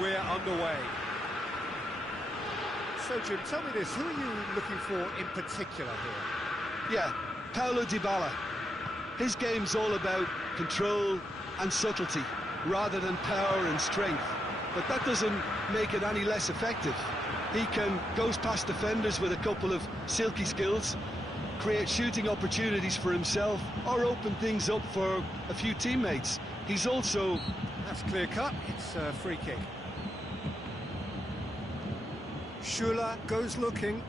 we're underway. So, Jim, tell me this, who are you looking for in particular here? Yeah, Paulo Dybala. His game's all about control and subtlety, rather than power and strength. But that doesn't make it any less effective. He goes past defenders with a couple of silky skills, create shooting opportunities for himself, or open things up for a few teammates. He's also... That's clear cut, it's a free kick. Schüller goes looking.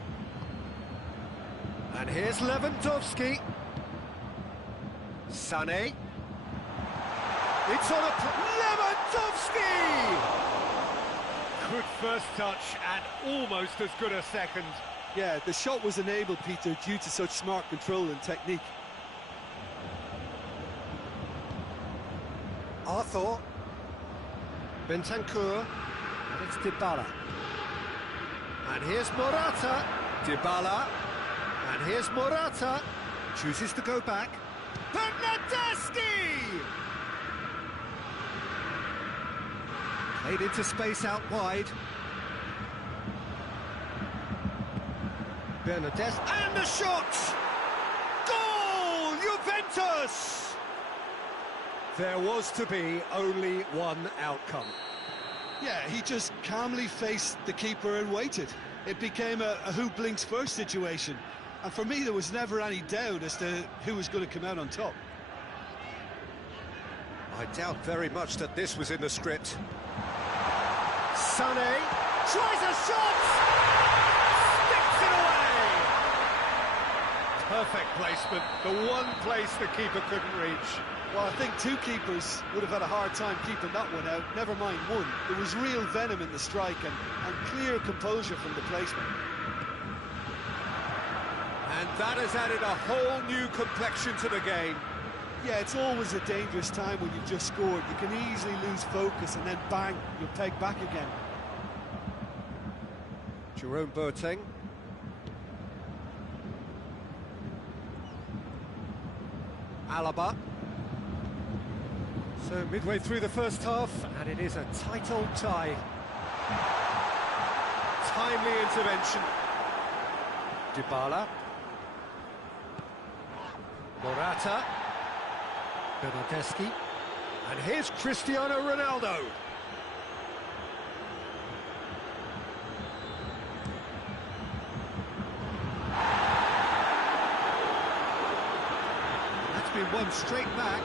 And here's Lewandowski. Sané. It's on a... Lewandowski! Good first touch and almost as good a second. Yeah, the shot was enabled, Peter, due to such smart control and technique. Arthur. Bentancur. And it's Dybala. And here's Morata. Dybala. And here's Morata. Chooses to go back. Bernardeschi! Played into space out wide. Bernardeschi. And the shot! Goal! Juventus! There was to be only one outcome. Yeah, he just calmly faced the keeper and waited. It became a who blinks first situation. And for me, there was never any doubt as to who was going to come out on top. I doubt very much that this was in the script. Sané tries a shot! Sticks it away! Perfect placement, the one place the keeper couldn't reach. Well, I think two keepers would have had a hard time keeping that one out, never mind one. There was real venom in the strike and clear composure from the placement. And that has added a whole new complexion to the game. Yeah, it's always a dangerous time when you've just scored. You can easily lose focus and then bang, you're pegged back again. Jerome Boateng. Alaba. So midway through the first half, and it is a tight old tie. Timely intervention. Dybala. Morata. Bernardeschi. And here's Cristiano Ronaldo. That's been won straight back.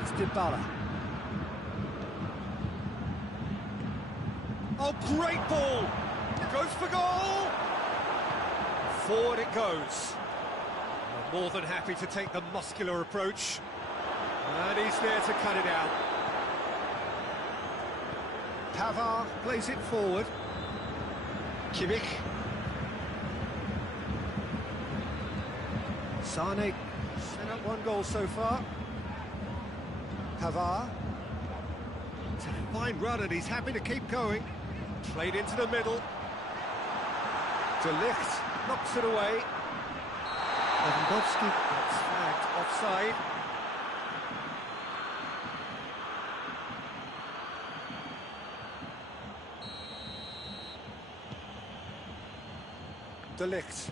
It's Dybala. Oh, great ball! Goes for goal! Forward it goes. More than happy to take the muscular approach. And he's there to cut it out. Pavard plays it forward. Kimmich. Sané sent up one goal so far. Pavard. It's a fine run and he's happy to keep going. Played into the middle. De Ligt knocks it away. Lewandowski gets flagged offside. De Ligt.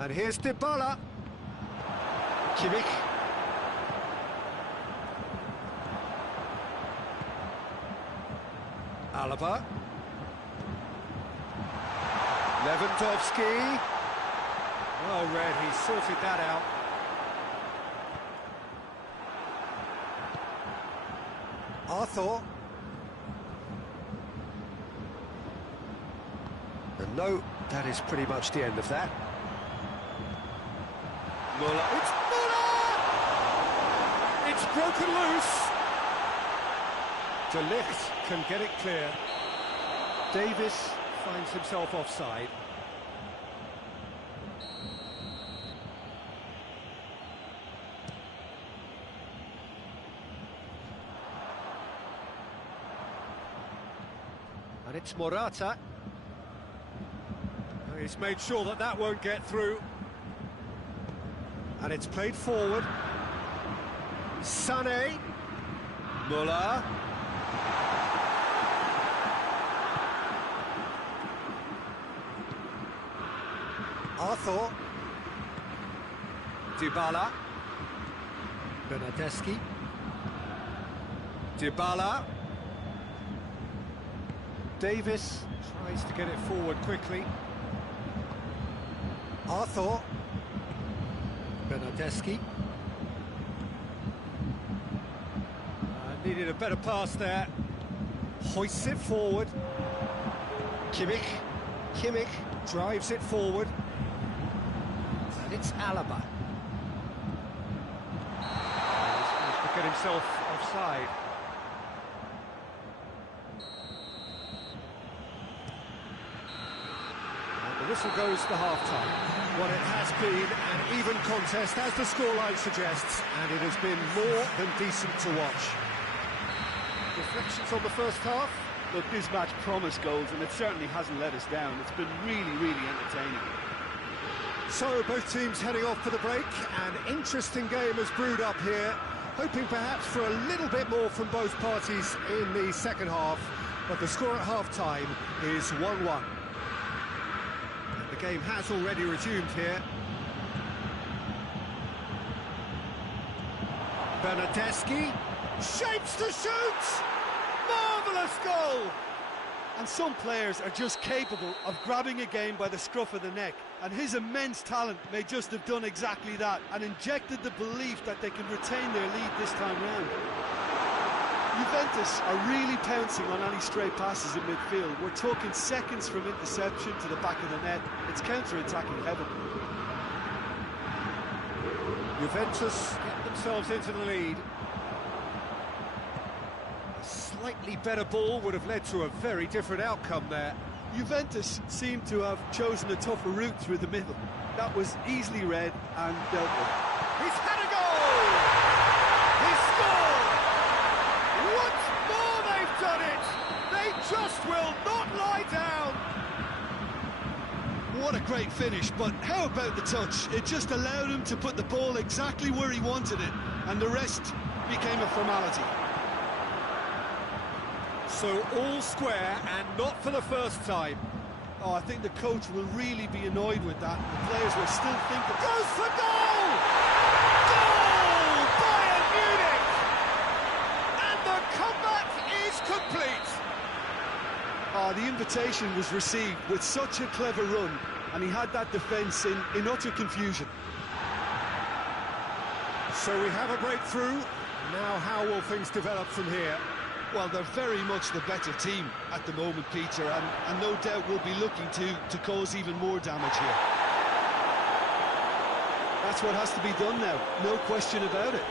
And here's Dybala. Kimmich. Alaba. Lewandowski. Well read, he sorted that out. Arthur. And no, that is pretty much the end of that. Muller. It's Muller! It's broken loose. De Ligt can get it clear. Davis finds himself offside. And it's Morata. He's made sure that that won't get through. And it's played forward. Sané. Muller. Arthur. Dybala. Bernardeschi. Dybala. Davis tries to get it forward quickly. Arthur. Bernardeschi. Needed a better pass there. Hoists it forward. Kimmich drives it forward. And it's Alaba. He's managed to get himself offside. And the whistle goes for half-time. What it has been an even contest, as the scoreline suggests, and it has been more than decent to watch. Reflections on the first half? Look, this match promised goals, and it certainly hasn't let us down. It's been really, really entertaining. So, both teams heading off for the break. An interesting game has brewed up here, hoping perhaps for a little bit more from both parties in the second half, but the score at half-time is 1-1. The game has already resumed here. Bernardeschi shapes to shoot! Marvellous goal! And some players are just capable of grabbing a game by the scruff of the neck, and his immense talent may just have done exactly that and injected the belief that they can retain their lead this time round. Juventus are really pouncing on any stray passes in midfield. We're talking seconds from interception to the back of the net. It's counter-attacking heaven. Juventus get themselves into the lead. A slightly better ball would have led to a very different outcome there. Juventus seem to have chosen a tougher route through the middle. That was easily read and dealt with. He's had a goal! He's scored! Once more they've done it! They just will not lie down! What a great finish, but how about the touch? It just allowed him to put the ball exactly where he wanted it, and the rest became a formality. So all square, and not for the first time. Oh, I think the coach will really be annoyed with that. The players will still think that... Goes for goal! Goal! Bayern Munich! And the comeback is complete! Oh, the invitation was received with such a clever run, and he had that defence in utter confusion. So we have a breakthrough. Now how will things develop from here? Well, they're very much the better team at the moment, Peter, and no doubt will be looking to cause even more damage here. That's what has to be done now, no question about it.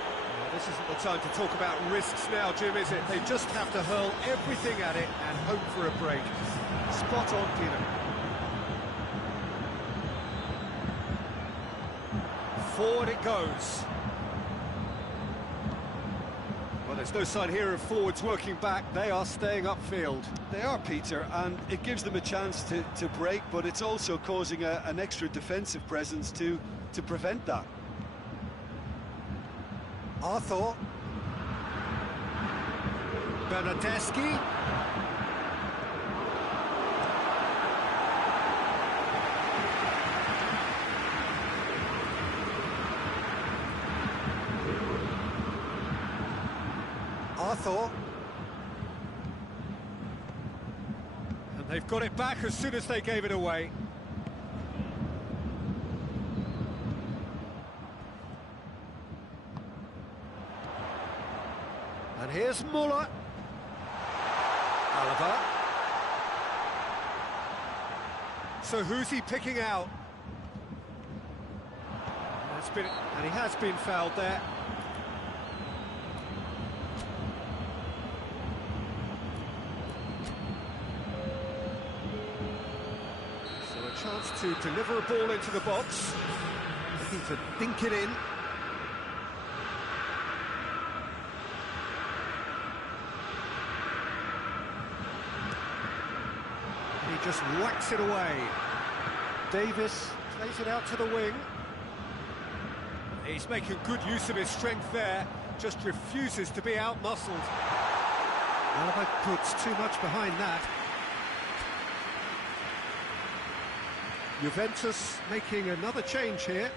This isn't the time to talk about risks now, Jim, is it? They just have to hurl everything at it and hope for a break. Spot on, Peter. Forward it goes. Well, there's no sign here of forwards working back. They are staying upfield. They are, Peter, and it gives them a chance to break, but it's also causing an extra defensive presence to prevent that. Arthur. Bernardeschi. Arthur. And they've got it back as soon as they gave it away. And here's Muller. Alaba. So who's he picking out? And he has been fouled there. So a chance to deliver a ball into the box. Looking to dink it in. Just whacks it away. Davis plays it out to the wing. He's making good use of his strength there, just refuses to be out-muscled. Alaba puts too much behind that. Juventus making another change here.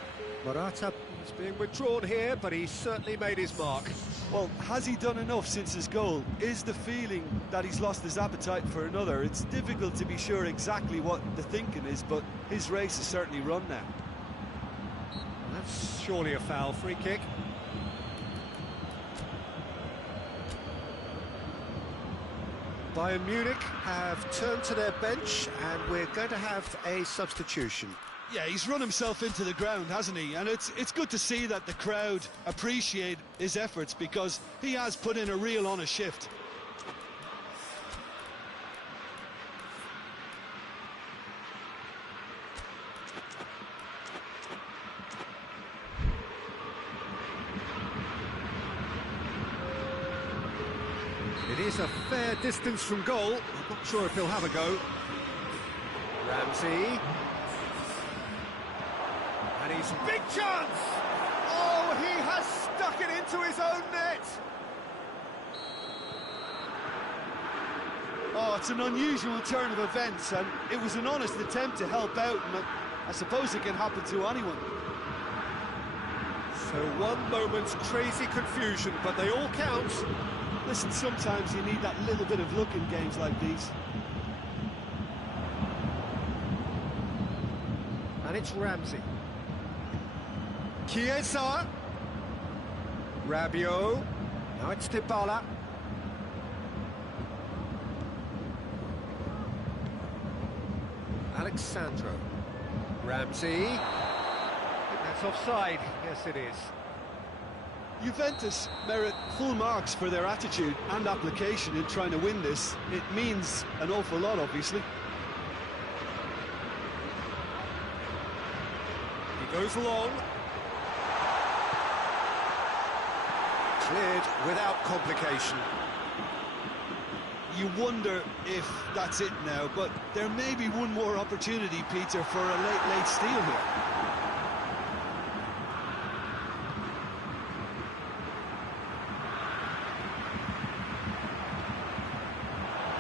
Morata is being withdrawn here, but he's certainly made his mark. Well, has he done enough since his goal? Is the feeling that he's lost his appetite for another? It's difficult to be sure exactly what the thinking is, but his race is certainly run now. That's surely a foul. Free kick. Bayern Munich have turned to their bench, and we're going to have a substitution. Yeah, he's run himself into the ground, hasn't he? And it's good to see that the crowd appreciate his efforts, because he has put in a real honest shift. It is a fair distance from goal. I'm not sure if he'll have a go. Ramsey. And he's big chance! Oh, he has stuck it into his own net! Oh, it's an unusual turn of events, and it was an honest attempt to help out, and I suppose it can happen to anyone. So one moment's crazy confusion, but they all count. Listen, sometimes you need that little bit of luck in games like these. And it's Ramsey. Chiesa. Rabiot. Now it's Dybala. Alexandro. Ramsey. I think that's offside. Yes, it is. Juventus merit full marks for their attitude and application in trying to win this. It means an awful lot, obviously. He goes long. Cleared without complication. You wonder if that's it now, but there may be one more opportunity, Peter, for a late steal here.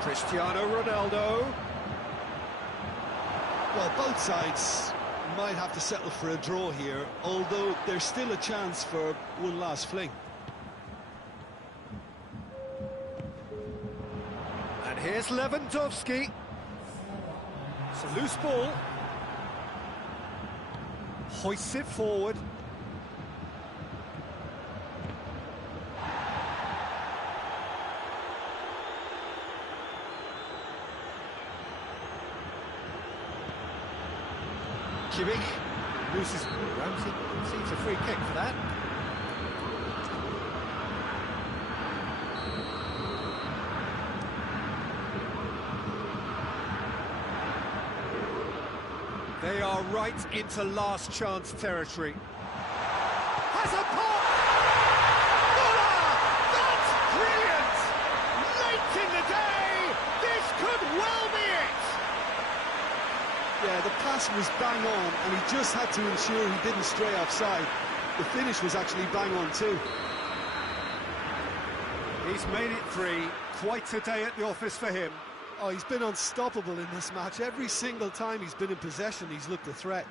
Cristiano Ronaldo. Well, both sides might have to settle for a draw here, although there's still a chance for one last fling. And here's Lewandowski. It's a loose ball. Hoists it forward. Kimmich loses. Ramsey receives a free kick for that. They are right into last chance territory. Has a pop! Muller! That's brilliant! Late in the day, this could well be it! Yeah, the pass was bang on, and he just had to ensure he didn't stray offside. The finish was actually bang on too. He's made it three. Quite a day at the office for him. Oh, he's been unstoppable in this match. Every single time he's been in possession, he's looked a threat.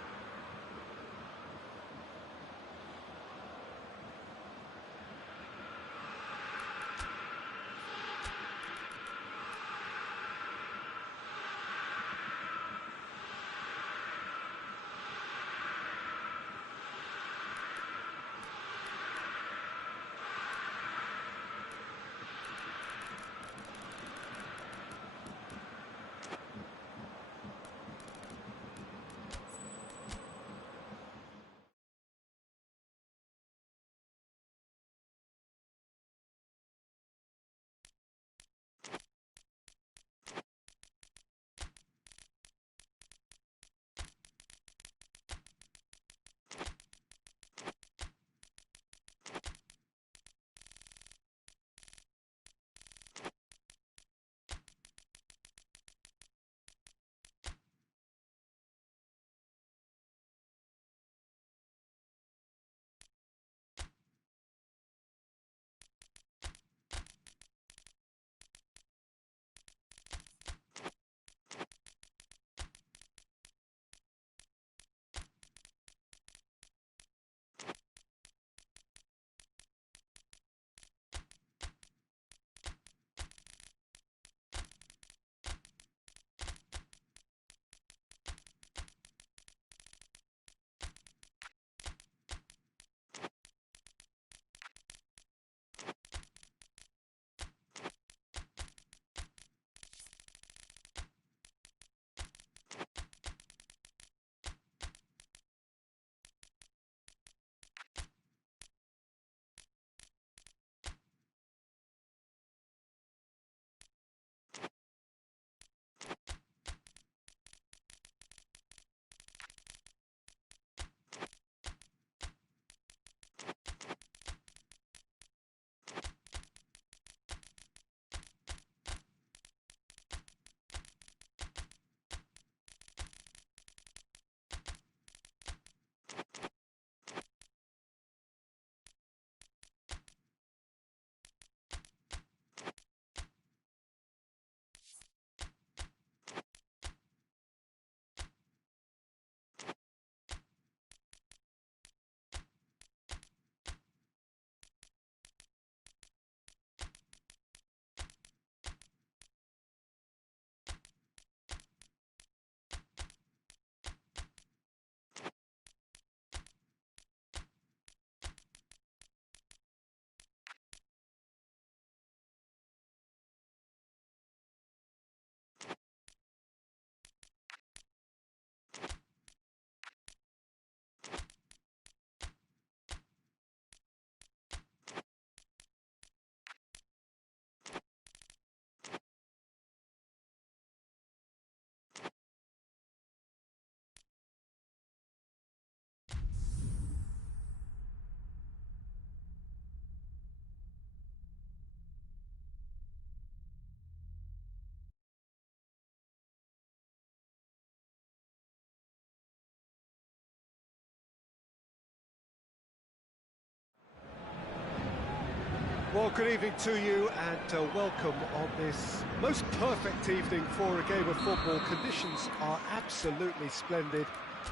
Well, good evening to you and welcome on this most perfect evening for a game of football. Conditions are absolutely splendid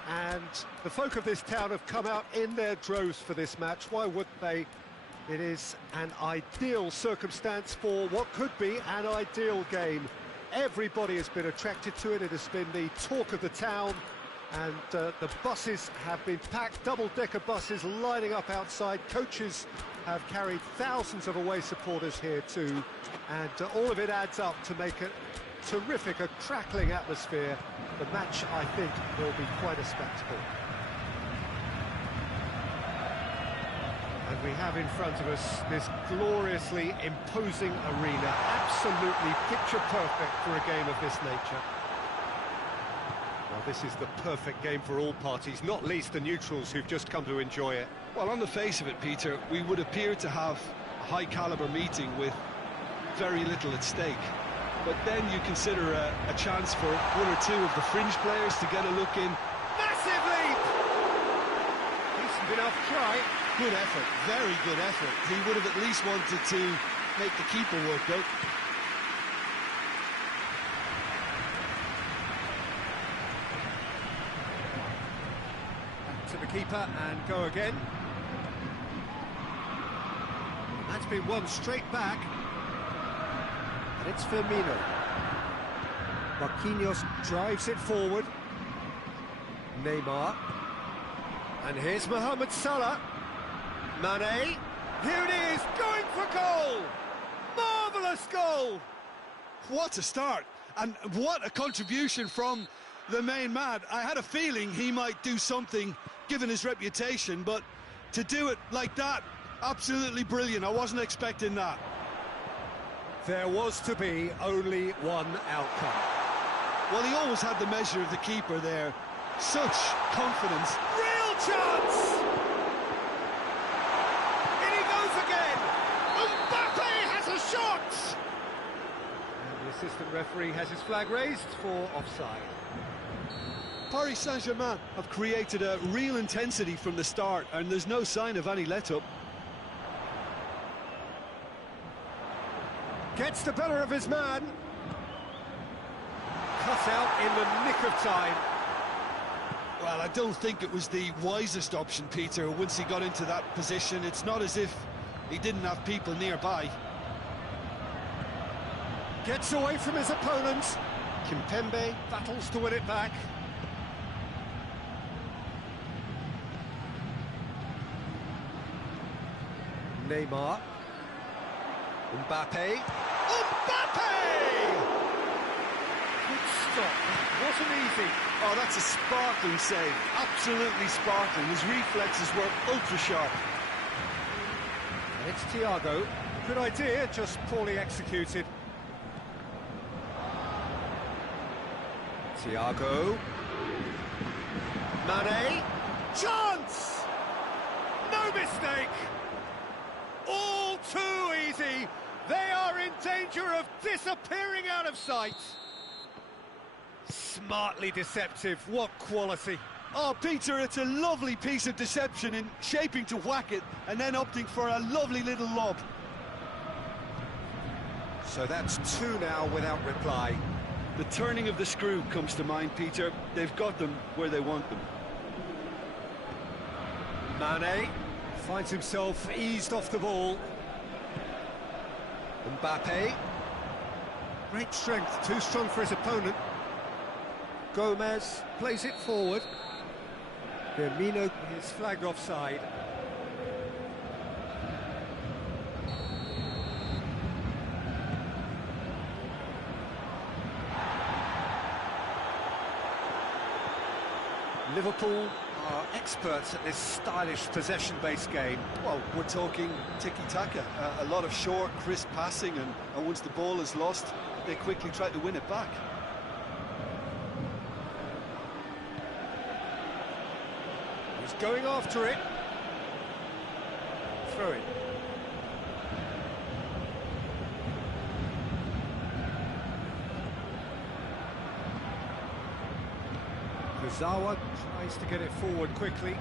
and the folk of this town have come out in their droves for this match. Why wouldn't they? It is an ideal circumstance for what could be an ideal game. Everybody has been attracted to it. It has been the talk of the town, and the buses have been packed, double-decker buses lining up outside. Coaches have carried thousands of away supporters here too, and all of it adds up to make a terrific, a crackling atmosphere. The match, I think, will be quite a spectacle. And we have in front of us this gloriously imposing arena, absolutely picture perfect for a game of this nature. Well, this is the perfect game for all parties, not least the neutrals who've just come to enjoy it. Well, on the face of it, Peter, we would appear to have a high-caliber meeting with very little at stake. But then you consider a chance for one or two of the fringe players to get a look in. Massive leap! Decent enough try. Good effort, very good effort. He would have at least wanted to make the keeper work, though. Back to the keeper and go again. That's been won straight back. And it's Firmino. Marquinhos drives it forward. Neymar. And here's Mohamed Salah. Mane, here it is, going for goal! Marvellous goal! What a start, and what a contribution from the main man. I had a feeling he might do something, given his reputation, but to do it like that, absolutely brilliant. I wasn't expecting that. There was to be only one outcome. Well, he always had the measure of the keeper there. Such confidence. Real chance! Shot! And the assistant referee has his flag raised for offside. Paris Saint-Germain have created a real intensity from the start, and there's no sign of any let-up. Gets the better of his man. Cut out in the nick of time. Well, I don't think it was the wisest option, Peter, once he got into that position. It's not as if he didn't have people nearby. Gets away from his opponent. Kimpembe battles to win it back. Neymar. Mbappe. Mbappe! Good stop. Wasn't easy. Oh, that's a sparkling save. Absolutely sparkling. His reflexes were ultra-sharp. And it's Thiago. Good idea, just poorly executed. Thiago. Mane. Chance! No mistake! All too easy. They are in danger of disappearing out of sight. Smartly deceptive. What quality. Oh, Peter, it's a lovely piece of deception in shaping to whack it and then opting for a lovely little lob. So that's two now without reply. The turning of the screw comes to mind, Peter. They've got them where they want them. Mane finds himself eased off the ball. Mbappe. Great strength, too strong for his opponent. Gomez plays it forward. Firmino is flagged offside. Liverpool are experts at this stylish possession-based game. Well, we're talking tiki-taka, a lot of short, crisp passing, and once the ball is lost, they quickly try to win it back. He's going after it. Throw it. Kurzawa tries to get it forward quickly.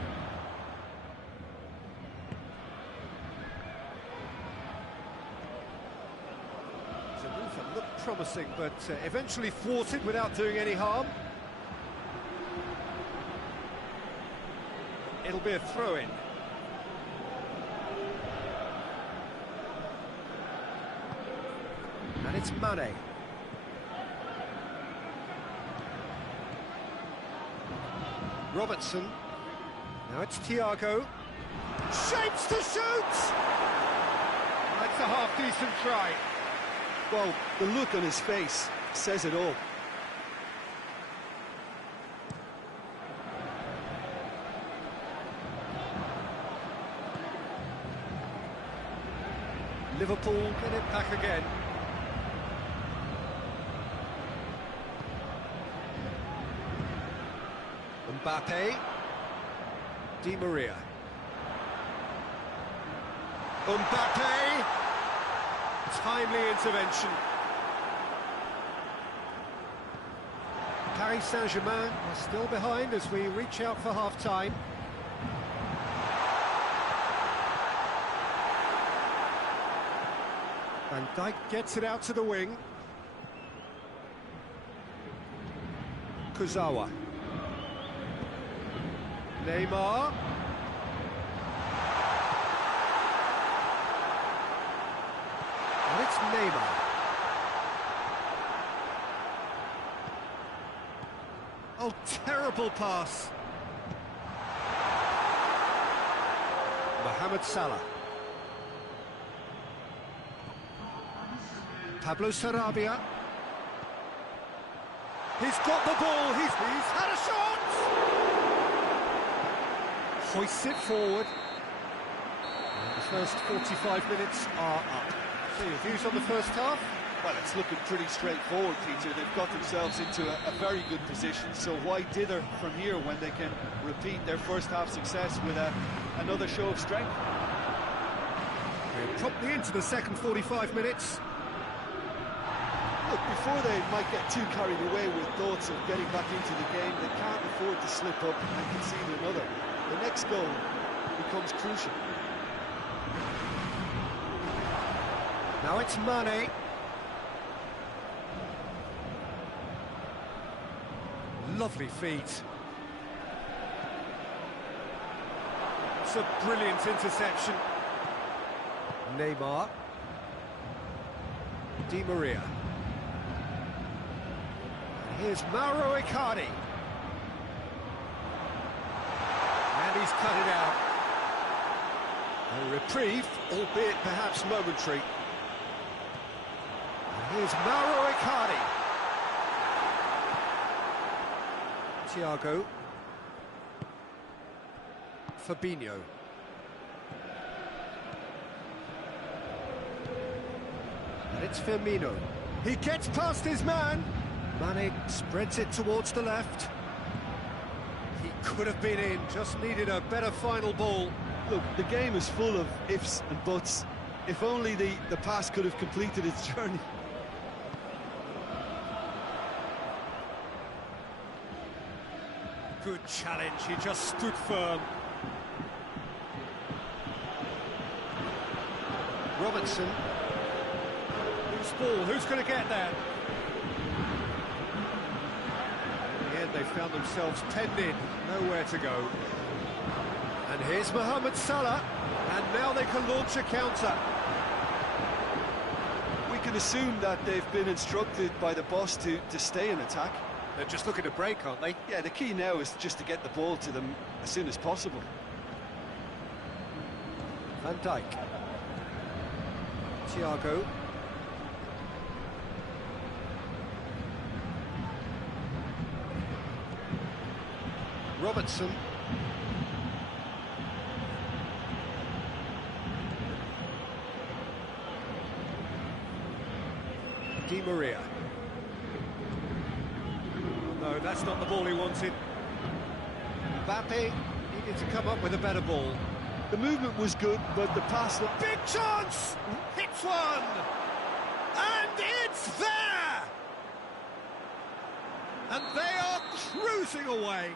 promising, but eventually thwarted without doing any harm. It'll be a throw-in. And it's Mane. Robertson. Now it's Thiago. Shapes to shoot! That's a half-decent try. Well, the look on his face says it all. Liverpool get it back again. Mbappe. Di Maria. Mbappe! Timely intervention. Paris Saint-Germain are still behind as we reach out for half-time. Van Dijk gets it out to the wing. Kurzawa. Neymar. And it's Neymar. Oh, terrible pass. Mohamed Salah. Pablo Sarabia. He's got the ball, he's had a shot! Hoists it forward. And the first 45 minutes are up. So your views on the first half? Well, it's looking pretty straightforward, Peter. They've got themselves into a very good position, so why dither from here when they can repeat their first half success with another show of strength? We're promptly into the second 45 minutes. Look, before they might get too carried away with thoughts of getting back into the game, they can't afford to slip up and concede another. The next goal becomes crucial. Now it's Mane. Lovely feet. It's a brilliant interception. Neymar. Di Maria. Here's Mauro Icardi. And he's cut it out. A reprieve, albeit perhaps momentary. And here's Mauro Icardi. Thiago. Fabinho. And it's Firmino. He gets past his man. Mane spreads it towards the left. He could have been in, just needed a better final ball. Look, the game is full of ifs and buts. If only the pass could have completed its journey. Good challenge, he just stood firm. Robertson. Who's ball? Who's going to get there? They found themselves penned in, nowhere to go. And here's Mohamed Salah, and now they can launch a counter. We can assume that they've been instructed by the boss to stay in attack. They're just looking to break, aren't they? Yeah, the key now is just to get the ball to them as soon as possible. Van Dijk. Thiago. Robertson. Di Maria. No, that's not the ball he wanted. Mbappe needed to come up with a better ball. The movement was good, but the pass... Big chance! Hits one! And it's there! And they are cruising away.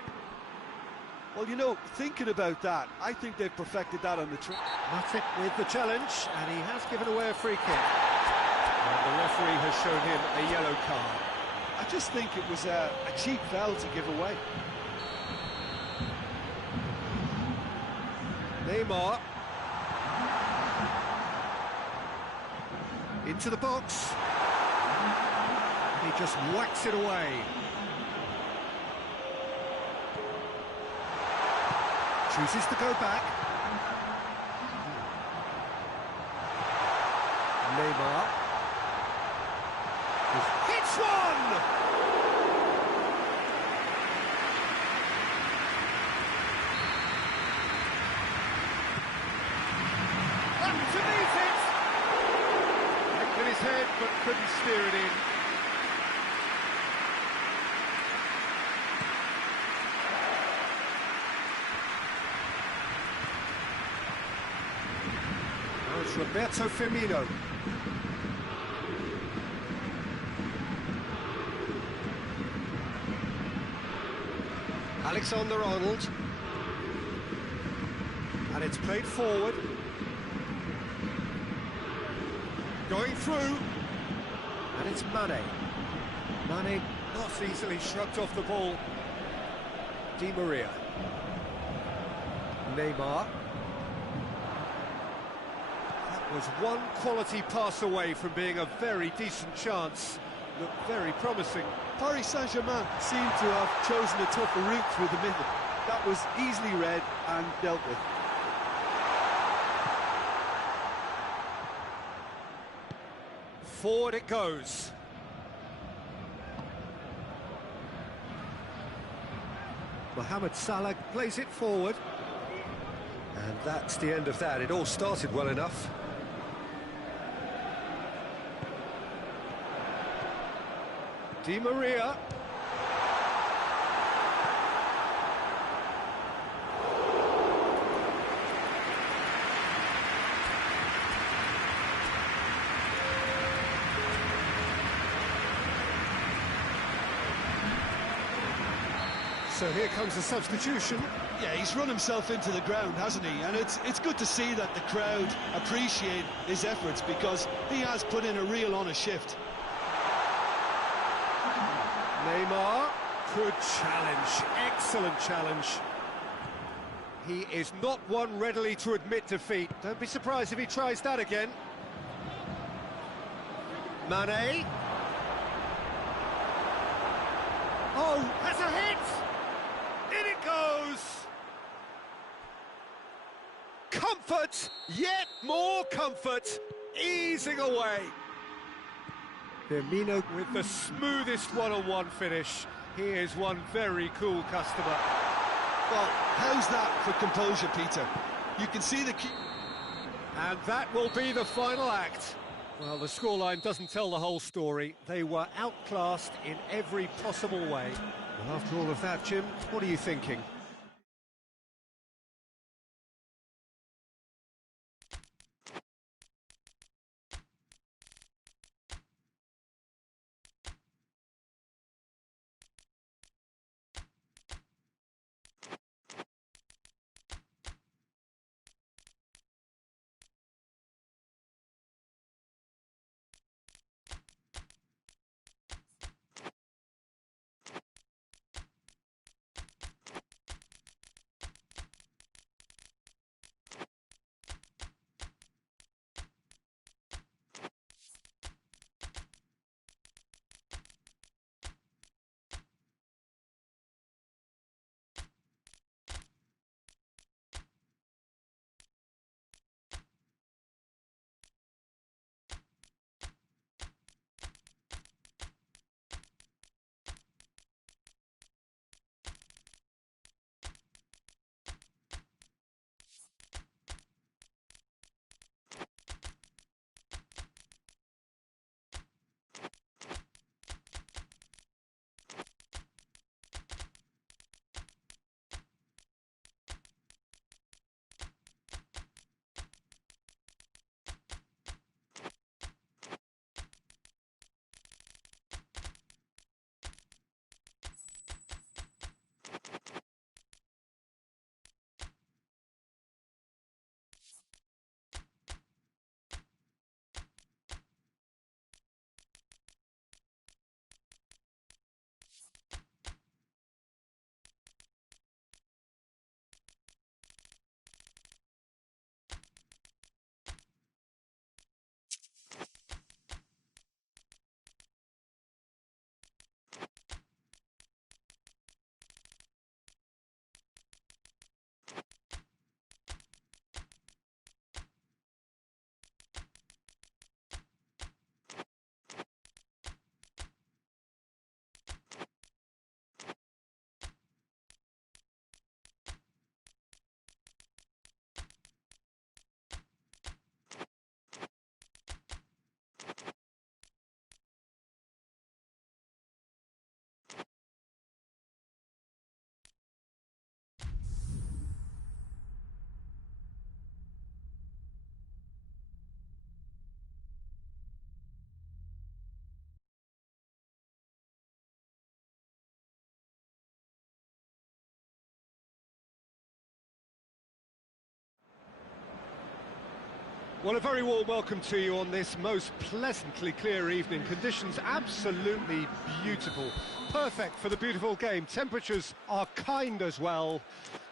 Well, you know, thinking about that, I think they've perfected that on the trip. Matic with the challenge, and he has given away a free kick. And the referee has has shown him a yellow card. I just think it was a cheap foul to give away. Neymar. Into the box. He just whacks it away. Chooses to go back. Neymar. Hits one! Up to meet it! Looked at his head, but couldn't steer it in. Now it's Roberto Firmino. Alexander-Arnold, and it's played forward, going through, and it's Mane. Mane not easily shrugged off the ball. Di Maria, Neymar. That was one quality pass away from being a very decent chance. Looked very promising. Paris Saint-Germain seemed to have chosen a tougher route through the middle. That was easily read and dealt with. Forward it goes. Mohamed Salah plays it forward. And that's the end of that. It all started well enough. Di Maria. So here comes the substitution. Yeah, he's run himself into the ground, hasn't he? And it's good to see that the crowd appreciate his efforts, because he has put in a real honest shift. Neymar, good challenge, excellent challenge. He is not one readily to admit defeat. Don't be surprised if he tries that again. Mane. Oh, that's a hit! In it goes! Comfort, yet more comfort, easing away. Firmino with the smoothest one-on-one finish. He is one very cool customer. Well, how's that for composure, Peter? You can see the key. And that will be the final act. Well, the scoreline doesn't tell the whole story. They were outclassed in every possible way. Well, after all of that, Jim, what are you thinking? Well, a very warm welcome to you on this most pleasantly clear evening. Conditions absolutely beautiful. Perfect for the beautiful game. Temperatures are kind as well.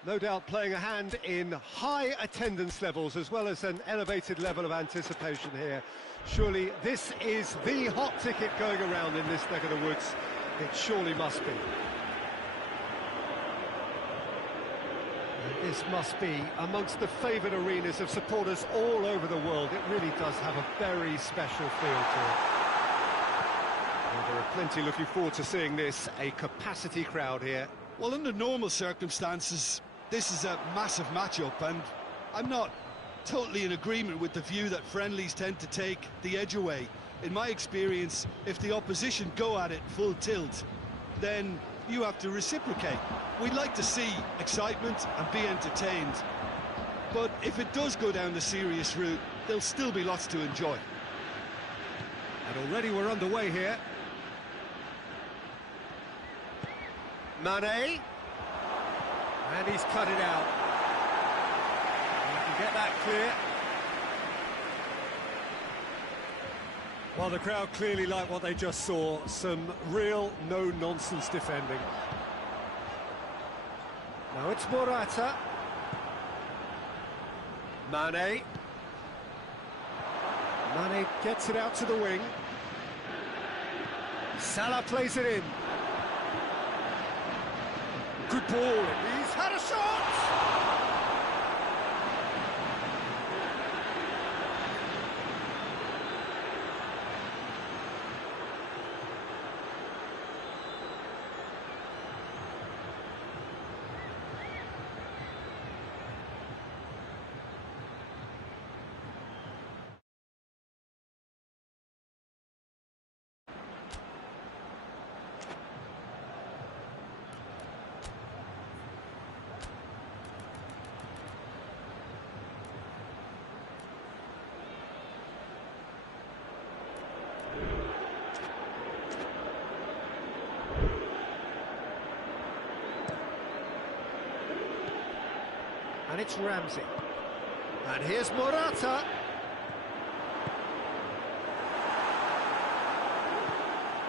No doubt playing a hand in high attendance levels as well as an elevated level of anticipation here. Surely this is the hot ticket going around in this neck of the woods. It surely must be. This must be amongst the favoured arenas of supporters all over the world. It really does have a very special feel to it. Well, there are plenty looking forward to seeing this, a capacity crowd here. Well, under normal circumstances, this is a massive matchup, and I'm not totally in agreement with the view that friendlies tend to take the edge away. In my experience, if the opposition go at it full tilt, then you have to reciprocate. We'd like to see excitement and be entertained, but if it does go down the serious route, there'll still be lots to enjoy. And already we're underway here. Mane, and he's cut it out. You can get that clear. Well, the crowd clearly like what they just saw. Some real no-nonsense defending. Now it's Morata. Mane. Mane gets it out to the wing. Salah plays it in. Good ball. He's had a shot! And it's Ramsey. And here's Morata.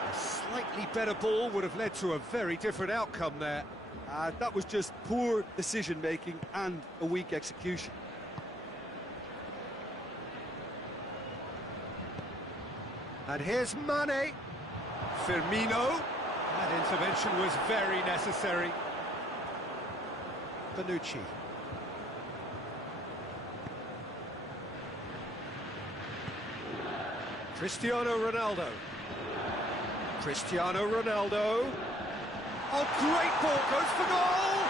A slightly better ball would have led to a very different outcome there. That was just poor decision-making and a weak execution. And here's Mane. Firmino. That intervention was very necessary. Bonucci. Cristiano Ronaldo. Cristiano Ronaldo. Oh, great ball, goes for goal!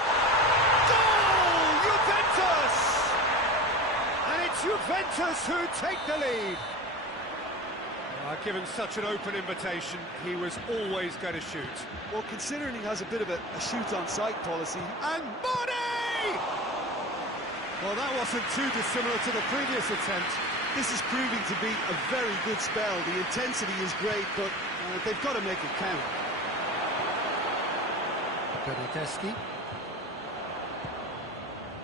Goal! Juventus! And it's Juventus who take the lead. Given such an open invitation, he was always going to shoot. Well, considering he has a bit of a shoot-on-sight policy. And Mane! Well, that wasn't too dissimilar to the previous attempt. This is proving to be a very good spell. The intensity is great, but they've got to make it count. Bernardeschi.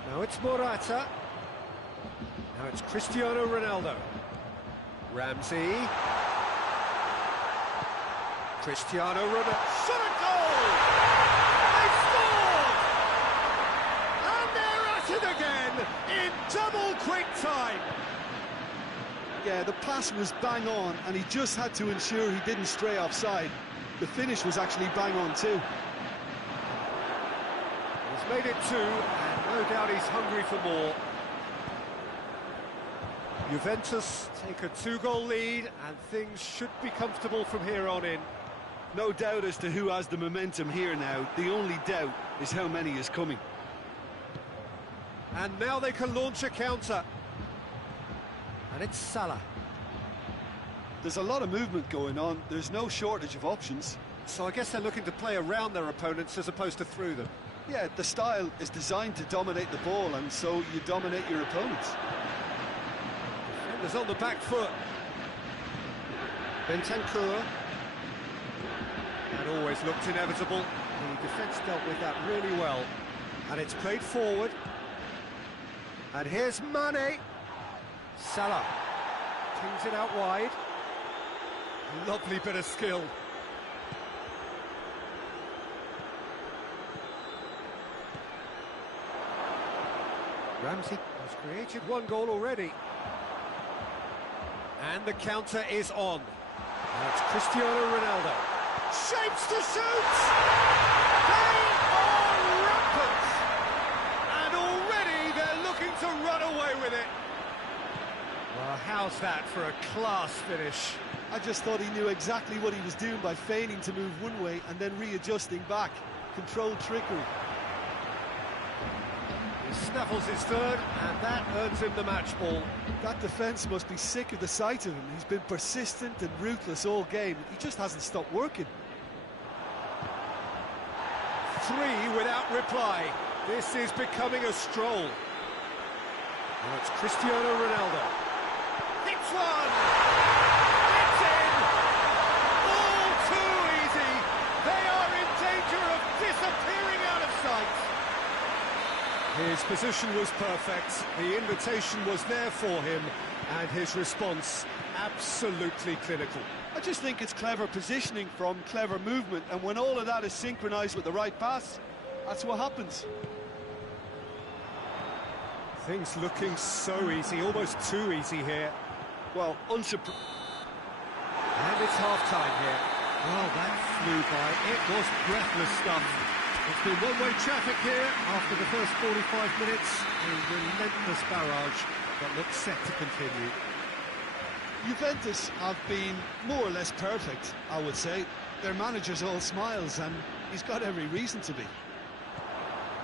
Now it's Morata. Now it's Cristiano Ronaldo. Ramsey. Cristiano Ronaldo. Shot a goal! They scored! And they're at it again in double quick time. Yeah, the pass was bang on, and he just had to ensure he didn't stray offside. The finish was actually bang on too. He's made it 2, and no doubt he's hungry for more. Juventus take a 2-goal lead, and things should be comfortable from here on in. No doubt as to who has the momentum here now. The only doubt is how many is coming. And now they can launch a counter. And it's Salah. There's a lot of movement going on. There's no shortage of options. So I guess they're looking to play around their opponents as opposed to through them. Yeah, the style is designed to dominate the ball, and so you dominate your opponents. Defenders on the back foot. Bentancur. That always looked inevitable. The defence dealt with that really well. And it's played forward. And here's Mane. Salah. Kings it out wide. Lovely bit of skill. Ramsey has created one goal already. And the counter is on. And it's Cristiano Ronaldo. Shapes to shoot! They are rampant! And already they're looking to run away with it. Well, how's that for a class finish? I just thought he knew exactly what he was doing by feigning to move one way and then readjusting back. Controlled trickery. He snaffles his third, and that earns him the match ball. That defence must be sick of the sight of him. He's been persistent and ruthless all game. He just hasn't stopped working. 3 without reply. This is becoming a stroll. Now it's Cristiano Ronaldo. Hits one! It's in! All too easy! They are in danger of disappearing out of sight! His position was perfect, the invitation was there for him, and his response absolutely clinical. I just think it's clever positioning from clever movement, and when all of that is synchronised with the right pass, that's what happens. Things looking so easy, almost too easy here. Well, unsurprising. And it's half-time here. Oh, that flew by. It was breathless stuff. It's been one-way traffic here after the first 45 minutes. A relentless barrage that looks set to continue. Juventus have been more or less perfect, I would say. Their manager's all smiles, and he's got every reason to be.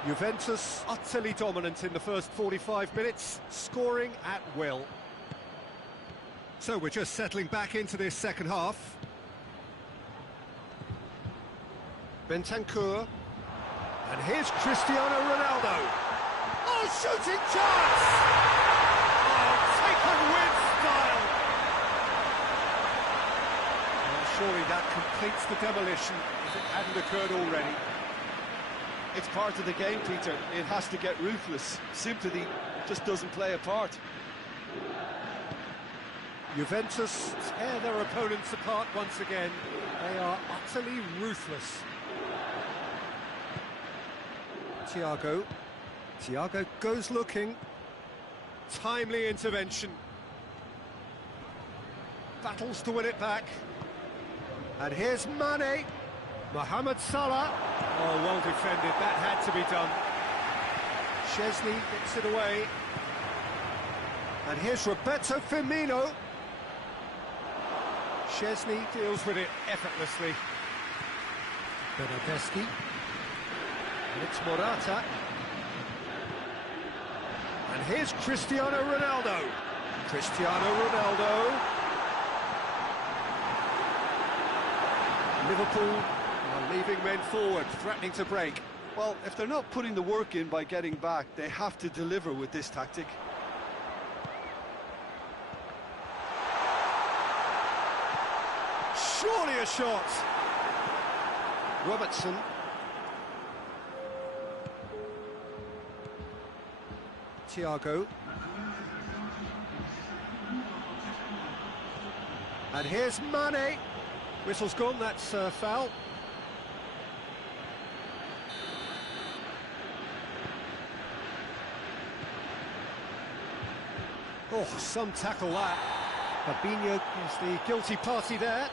Juventus utterly dominant in the first 45 minutes, scoring at will. So we're just settling back into this second half. Bentancur. And here's Cristiano Ronaldo. Oh, shooting chance! Oh, taken with style! Well, surely that completes the demolition if it hadn't occurred already. It's part of the game, Peter. It has to get ruthless. Sympathy just doesn't play a part. Juventus tear their opponents apart once again. They are utterly ruthless. Thiago goes looking. Timely intervention. Battles to win it back. And here's Mane. Mohamed Salah. Oh, well defended. That had to be done. Szczesny gets it away. And here's Roberto Firmino. Szczesny deals with it effortlessly. Bernardeschi. And it's Morata. And here's Cristiano Ronaldo. Cristiano Ronaldo. Liverpool are leaving men forward, threatening to break. Well, if they're not putting the work in by getting back, they have to deliver with this tactic. Surely a shot. Robertson. Thiago. And here's Mane. Whistle's gone, that's foul. Oh, some tackle that. Fabinho is the guilty party there.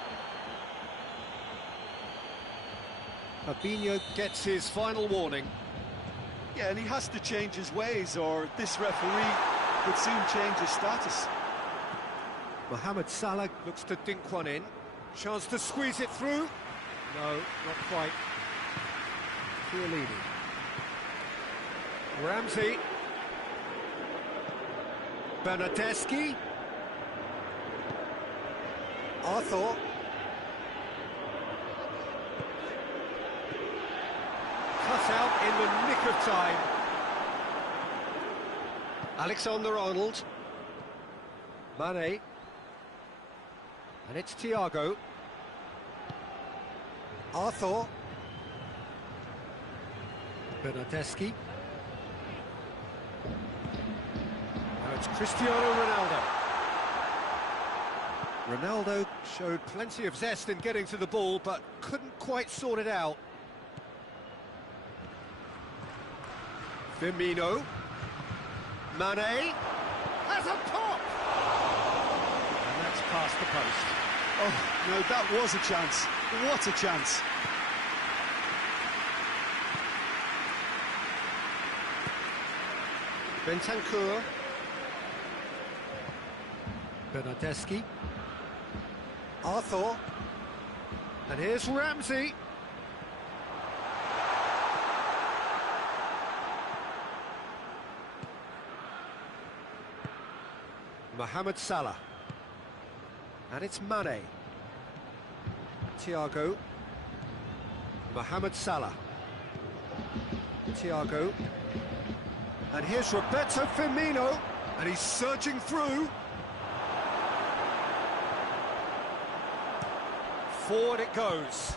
Fabinho gets his final warning. Yeah, and he has to change his ways, or this referee could soon change his status. Mohamed Salah looks to dink one in. Chance to squeeze it through. No, not quite. Chiellini. Ramsey. Bernardeschi. Arthur. Cut out in the nick of time. Alexander-Arnold. Mane. And it's Thiago. Arthur. Bernardeschi. Now it's Cristiano Ronaldo. Ronaldo showed plenty of zest in getting to the ball, but couldn't quite sort it out. Firmino. Mane has a pop! And that's past the post. Oh, no, that was a chance. What a chance. Bentancur. Bernardeschi. Arthur. And here's Ramsey. Mohamed Salah. And it's Mane. Thiago. Mohamed Salah. Thiago. And here's Roberto Firmino. And he's surging through. Forward it goes.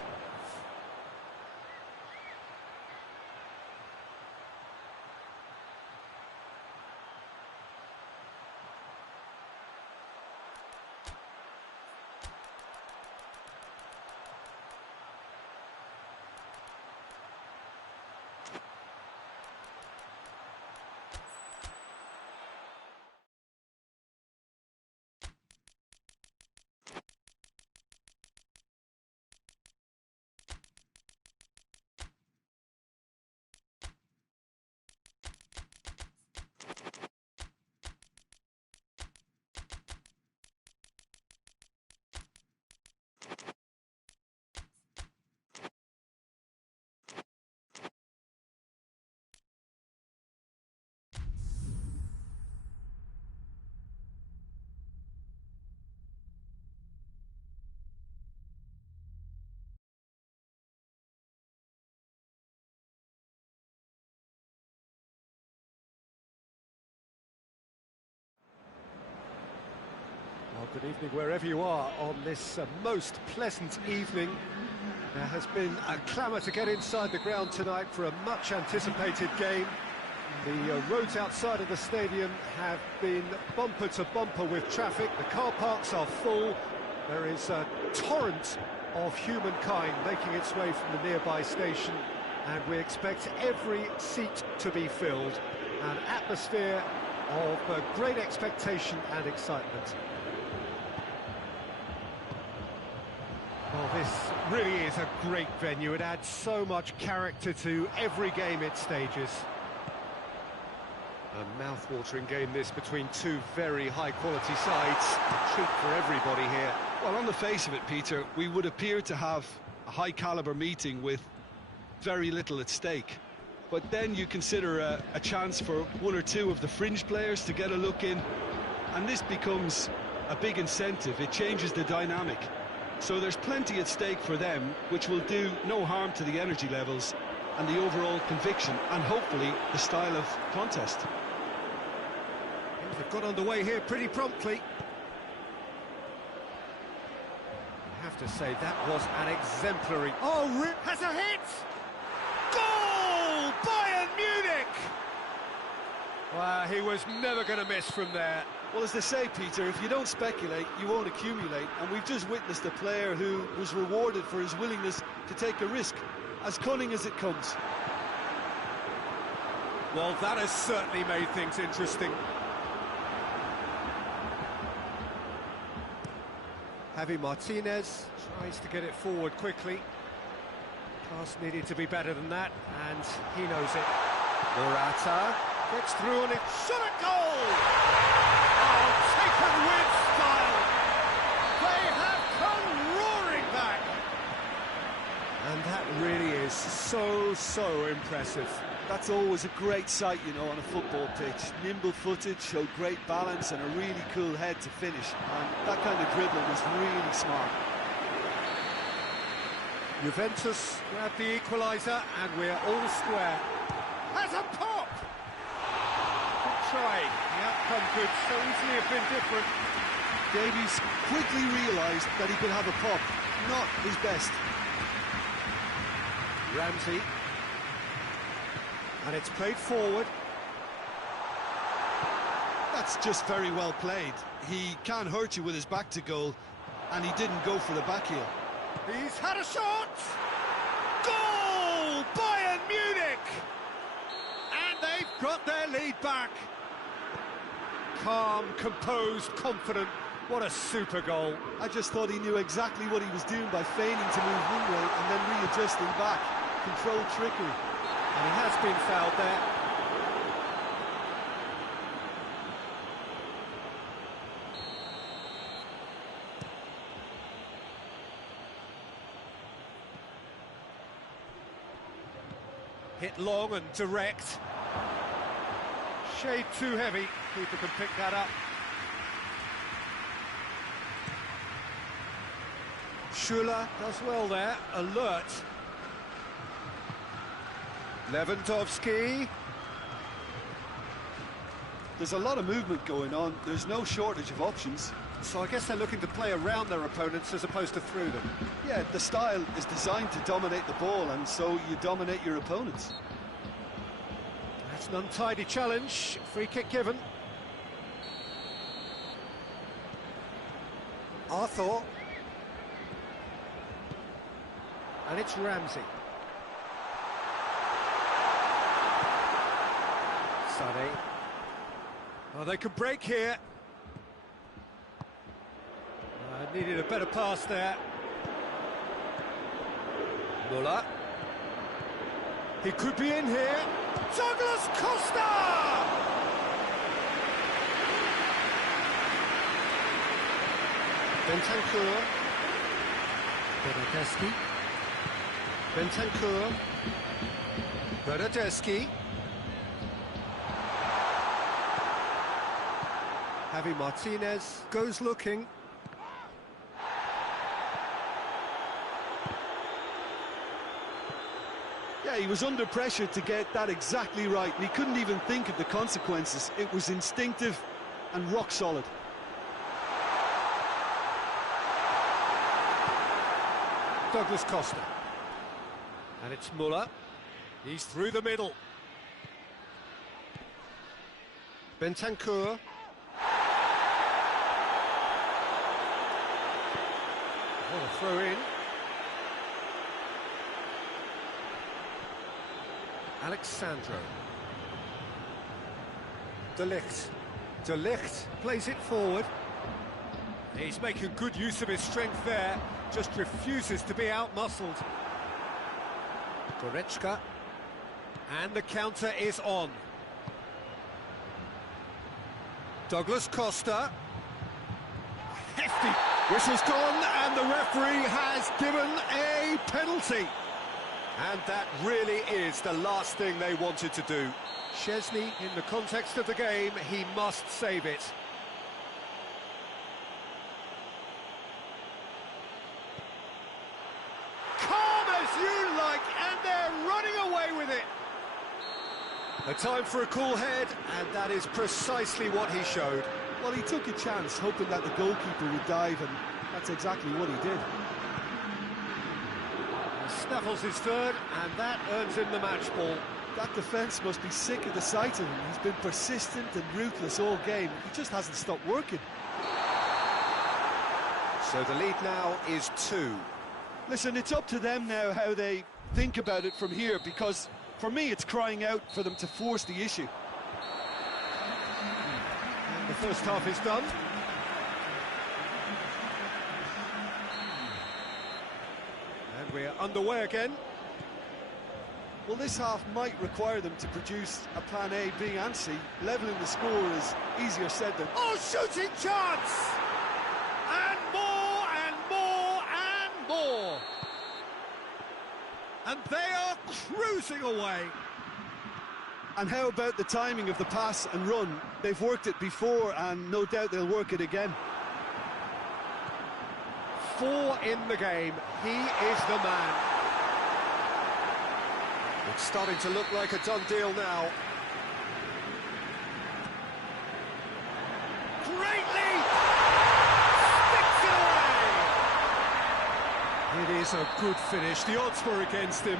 Well, good evening wherever you are on this most pleasant evening. There has been a clamour to get inside the ground tonight for a much-anticipated game. The roads outside of the stadium have been bumper to bumper with traffic. The car parks are full. There is a torrent of humankind making its way from the nearby station, and we expect every seat to be filled. An atmosphere of great expectation and excitement. Well, this really is a great venue. It adds so much character to every game it stages. A mouth-watering game this between two very high-quality sides. A treat for everybody here. Well, on the face of it, Peter, we would appear to have a high-caliber meeting with very little at stake. But then you consider a chance for one or two of the fringe players to get a look in, and this becomes a big incentive. It changes the dynamic. So there's plenty at stake for them, which will do no harm to the energy levels and the overall conviction, and hopefully the style of contest. Things have got underway here pretty promptly. I have to say, that was an exemplary... Oh, has a hit! Goal! Bayern Munich! Well, he was never going to miss from there. Well, as they say, Peter, if you don't speculate, you won't accumulate. And we've just witnessed a player who was rewarded for his willingness to take a risk, as cunning as it comes. Well, that has certainly made things interesting. Javi Martinez tries to get it forward quickly. Pass needed to be better than that, and he knows it. Morata gets through on it, shot at goal! Oh, taken with style! They have come roaring back! And that really is so impressive. That's always a great sight, you know, on a football pitch. Nimble-footed, showed great balance and a really cool head to finish. And that kind of dribbling is really smart. Juventus grab the equaliser, and we're all square. Has a pop! Good try. The outcome could so easily have been different. Davies quickly realised that he could have a pop. Not his best. Ramsey. And it's played forward. That's just very well played. He can't hurt you with his back to goal, and he didn't go for the back heel. He's had a shot! Goal! Bayern Munich! And they've got their lead back. Calm, composed, confident. What a super goal. I just thought he knew exactly what he was doing by feigning to move one way and then readjusting back. Controlled trickery. And he has been fouled there. Hit long and direct. Shade too heavy. Keeper can pick that up. Schuler does well there. Alert. Lewandowski. There's a lot of movement going on. There's no shortage of options. So I guess they're looking to play around their opponents as opposed to through them. Yeah, the style is designed to dominate the ball, and so you dominate your opponents. That's an untidy challenge. Free kick given. Arthur. And it's Ramsey. Sonny. Oh, they could break here. Needed a better pass there. Muller. He could be in here. Douglas Costa! Bentancur. Bernardeschi. Bentancur. Bernardeschi. Javi Martinez goes looking. Yeah, he was under pressure to get that exactly right, and he couldn't even think of the consequences. It was instinctive and rock solid. Douglas Costa. And it's Muller. He's through the middle. Bentancur. What a throw in. Alexandro. De Ligt. De Ligt plays it forward. He's making good use of his strength there, just refuses to be out-muscled. Goretzka. And the counter is on. Douglas Costa. Hefty. Whistle's gone, and the referee has given a penalty. And that really is the last thing they wanted to do. Szczesny, in the context of the game, he must save it. Calm as you like, and they're running away with it. A time for a cool head, and that is precisely what he showed. Well, he took a chance, hoping that the goalkeeper would dive, and that's exactly what he did. Snaffles his third, and that earns him the match ball. That defence must be sick of the sight of him. He's been persistent and ruthless all game. He just hasn't stopped working. So the lead now is 2. Listen, it's up to them now how they think about it from here, because for me it's crying out for them to force the issue. And the first half is done. And we're underway again. Well, this half might require them to produce a plan A, B and C. Levelling the score is easier said than... Oh, shooting chance! And more, and more, and more! And they are cruising away. And how about the timing of the pass and run? They've worked it before, and no doubt they'll work it again. 4 in the game. He is the man. It's starting to look like a done deal now. Greatly sticks it away. It is a good finish. The odds were against him.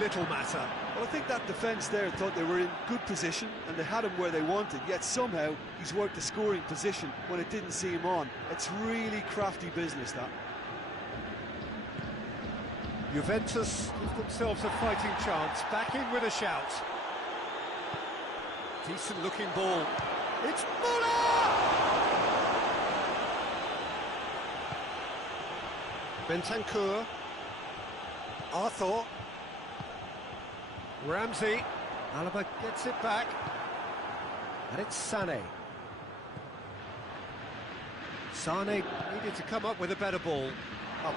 Little matter. Well, I think that defence there thought they were in good position and they had him where they wanted, yet somehow he's worked a scoring position when it didn't see him on. It's really crafty business, that. Juventus give themselves a fighting chance, back in with a shout. Decent looking ball. It's Muller! Bentancur. Arthur. Ramsey. Alaba gets it back. And it's Sané. Sané needed to come up with a better ball.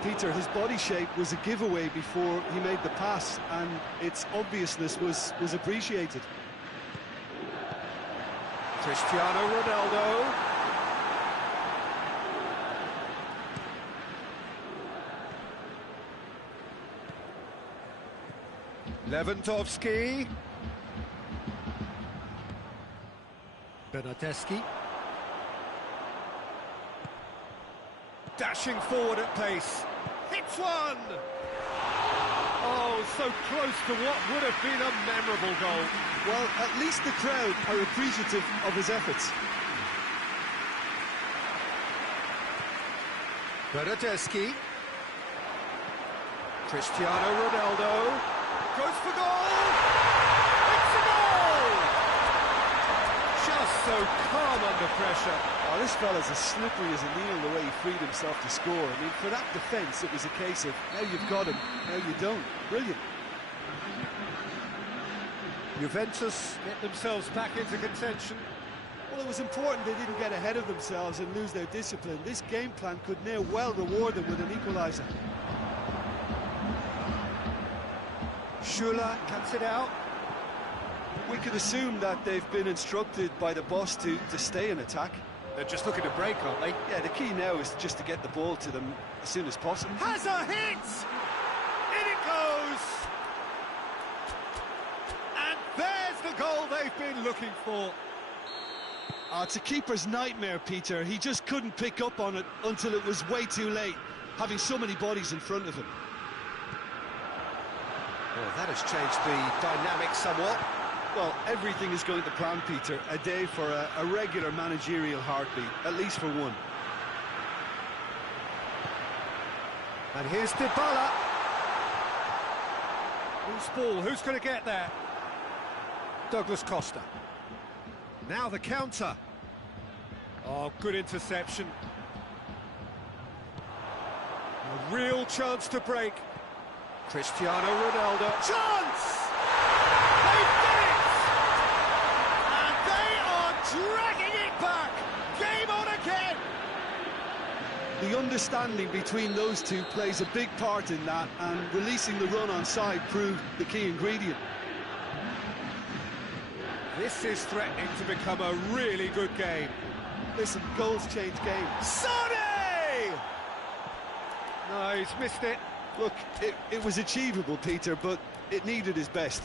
Peter, his body shape was a giveaway before he made the pass, and its obviousness was appreciated. Cristiano Ronaldo. Lewandowski. Bernardeschi. Dashing forward at pace. Hits one! Oh, so close to what would have been a memorable goal. Well, at least the crowd are appreciative of his efforts. Bernardeschi. Cristiano Ronaldo. Goes for goal! It's a goal! Just so calm under pressure. Oh, this fella's as slippery as a needle the way he freed himself to score. I mean, for that defence, it was a case of, now you've got him, now you don't. Brilliant. Juventus get themselves back into contention. Well, it was important they didn't get ahead of themselves and lose their discipline. This game plan could now well reward them with an equaliser. Schuller cuts it out. We could assume that they've been instructed by the boss to stay in attack. They're just looking to break, aren't they? Yeah, the key now is just to get the ball to them as soon as possible. Has a hit! In it goes! And there's the goal they've been looking for. Oh, it's a keeper's nightmare, Peter. He just couldn't pick up on it until it was way too late, having so many bodies in front of him. Well, that has changed the dynamic somewhat. Well, everything is going to plan, Peter. A day for a regular managerial heartbeat, at least for one. And here's Dybala. Loose ball, who's going to get there? Douglas Costa. Now the counter. Oh, good interception. A real chance to break. Cristiano Ronaldo. Chance! They've done it! And they are dragging it back! Game on again! The understanding between those two plays a big part in that, and releasing the run on side proved the key ingredient. This is threatening to become a really good game. Listen, goals change games. Sané! No, he's missed it. Look, it was achievable, Peter, but it needed his best.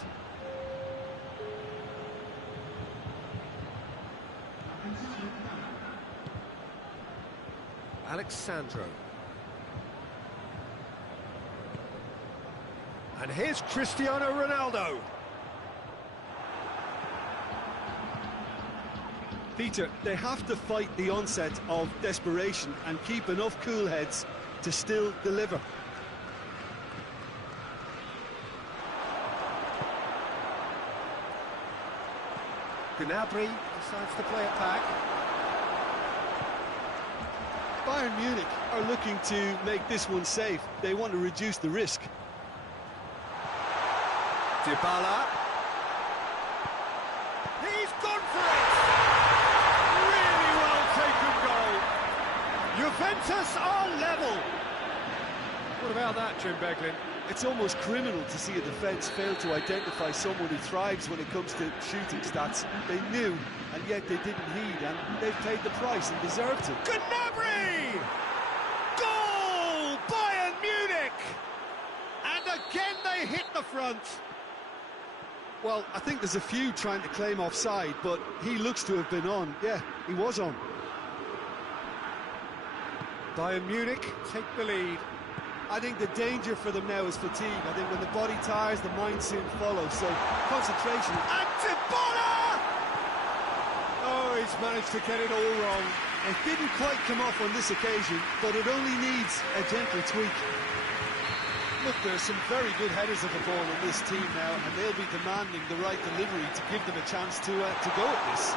Alexandro. And here's Cristiano Ronaldo. Peter, they have to fight the onset of desperation and keep enough cool heads to still deliver. Gnabry decides to play it back. Bayern Munich are looking to make this one safe. They want to reduce the risk. Dybala. He's gone for it! Really well taken goal. Juventus are level. What about that, Jim Beglin? It's almost criminal to see a defence fail to identify someone who thrives when it comes to shooting stats. They knew, and yet they didn't heed, and they've paid the price and deserved to. Gnabry! Goal! Bayern Munich! And again they hit the front. Well, I think there's a few trying to claim offside, but he looks to have been on. Yeah, he was on. Bayern Munich take the lead. I think the danger for them now is fatigue. I think when the body tires, the mind soon follows. So concentration. And Dybala! Oh, he's managed to get it all wrong. It didn't quite come off on this occasion, but it only needs a gentle tweak. Look, there's some very good headers of the ball in this team now, and they'll be demanding the right delivery to give them a chance to go at this.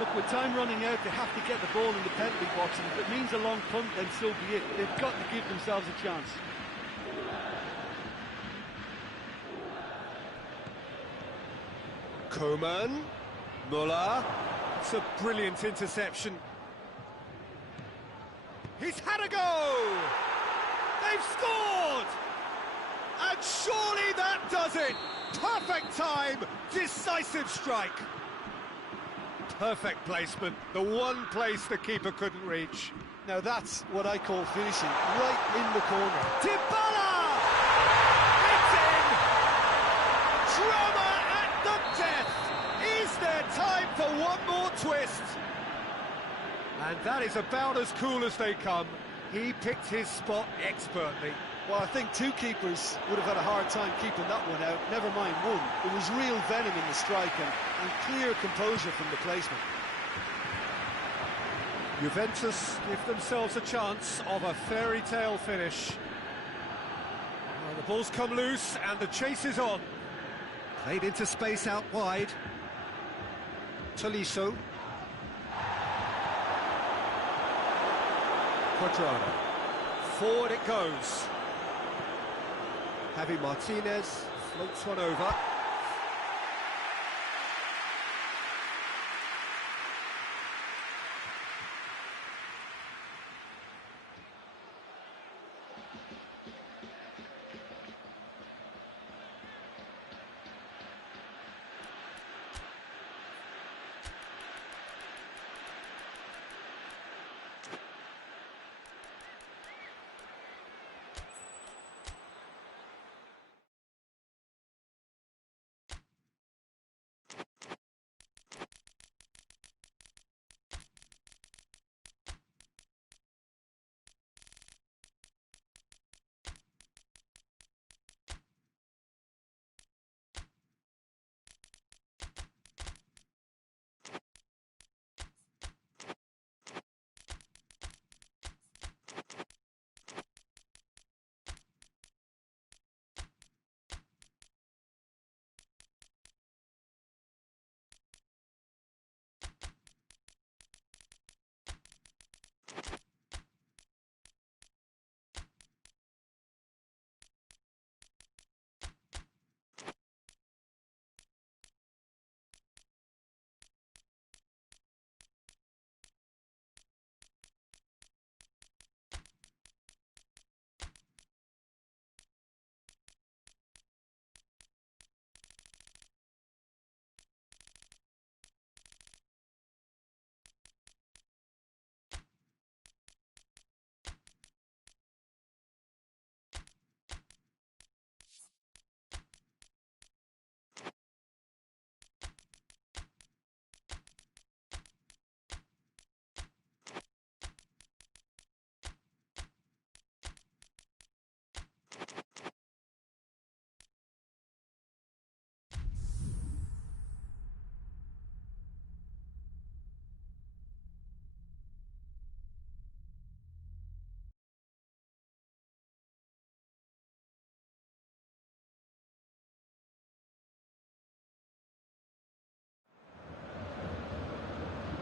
Look, with time running out, they have to get the ball in the penalty box, and if it means a long punt, then so be it. They've got to give themselves a chance. Koeman, Muller, it's a brilliant interception. He's had a go! They've scored! And surely that does it! Perfect time, decisive strike. Perfect placement, the one place the keeper couldn't reach. Now that's what I call finishing, right in the corner. Dybala! It's in! Drama at the death! Is there time for one more twist? And that is about as cool as they come. He picked his spot expertly. Well, I think two keepers would have had a hard time keeping that one out, never mind one. There was real venom in the strike and clear composure from the placement. Juventus give themselves a chance of a fairy tale finish. Well, the ball's come loose and the chase is on. Played into space out wide. Tolisso. Quadrado. Forward it goes. Javi Martinez floats one over.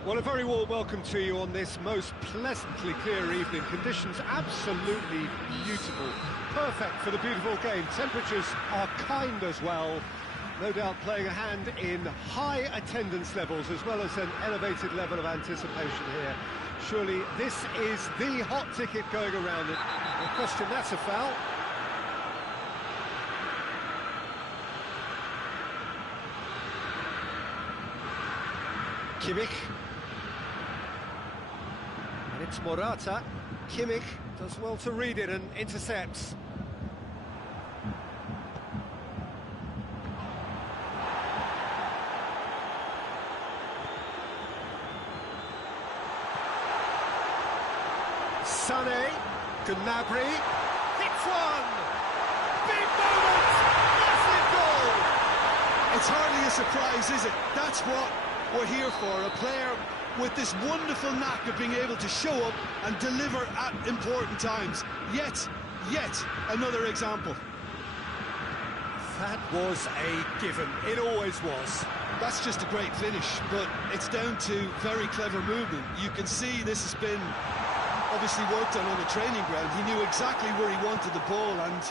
Well, a very warm welcome to you on this most pleasantly clear evening. Conditions absolutely beautiful. Perfect for the beautiful game. Temperatures are kind as well. No doubt playing a hand in high attendance levels as well as an elevated level of anticipation here. Surely this is the hot ticket going around it. No question, that's a foul. Kimmich. And it's Morata. Kimmich does well to read it and intercepts. Sané. Gnabry hits one! Big moment! Massive goal! It's hardly a surprise, is it? That's what we're here for, a player with this wonderful knack of being able to show up and deliver at important times. Yet another example. That was a given, it always was. That's just a great finish, but it's down to very clever movement. You can see this has been obviously worked on the training ground. He knew exactly where he wanted the ball and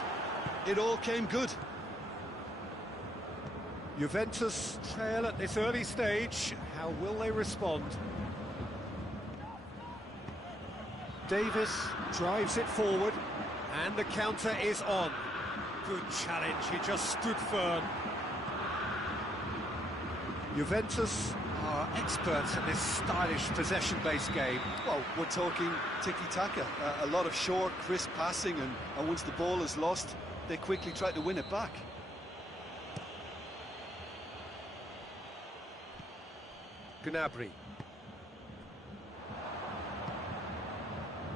it all came good. Juventus trail at this early stage. How will they respond? Davis drives it forward, and the counter is on. Good challenge, he just stood firm. Juventus are experts at this stylish possession-based game. Well, we're talking tiki-taka, a lot of short, crisp passing, and once the ball is lost, they quickly try to win it back. Gnabry.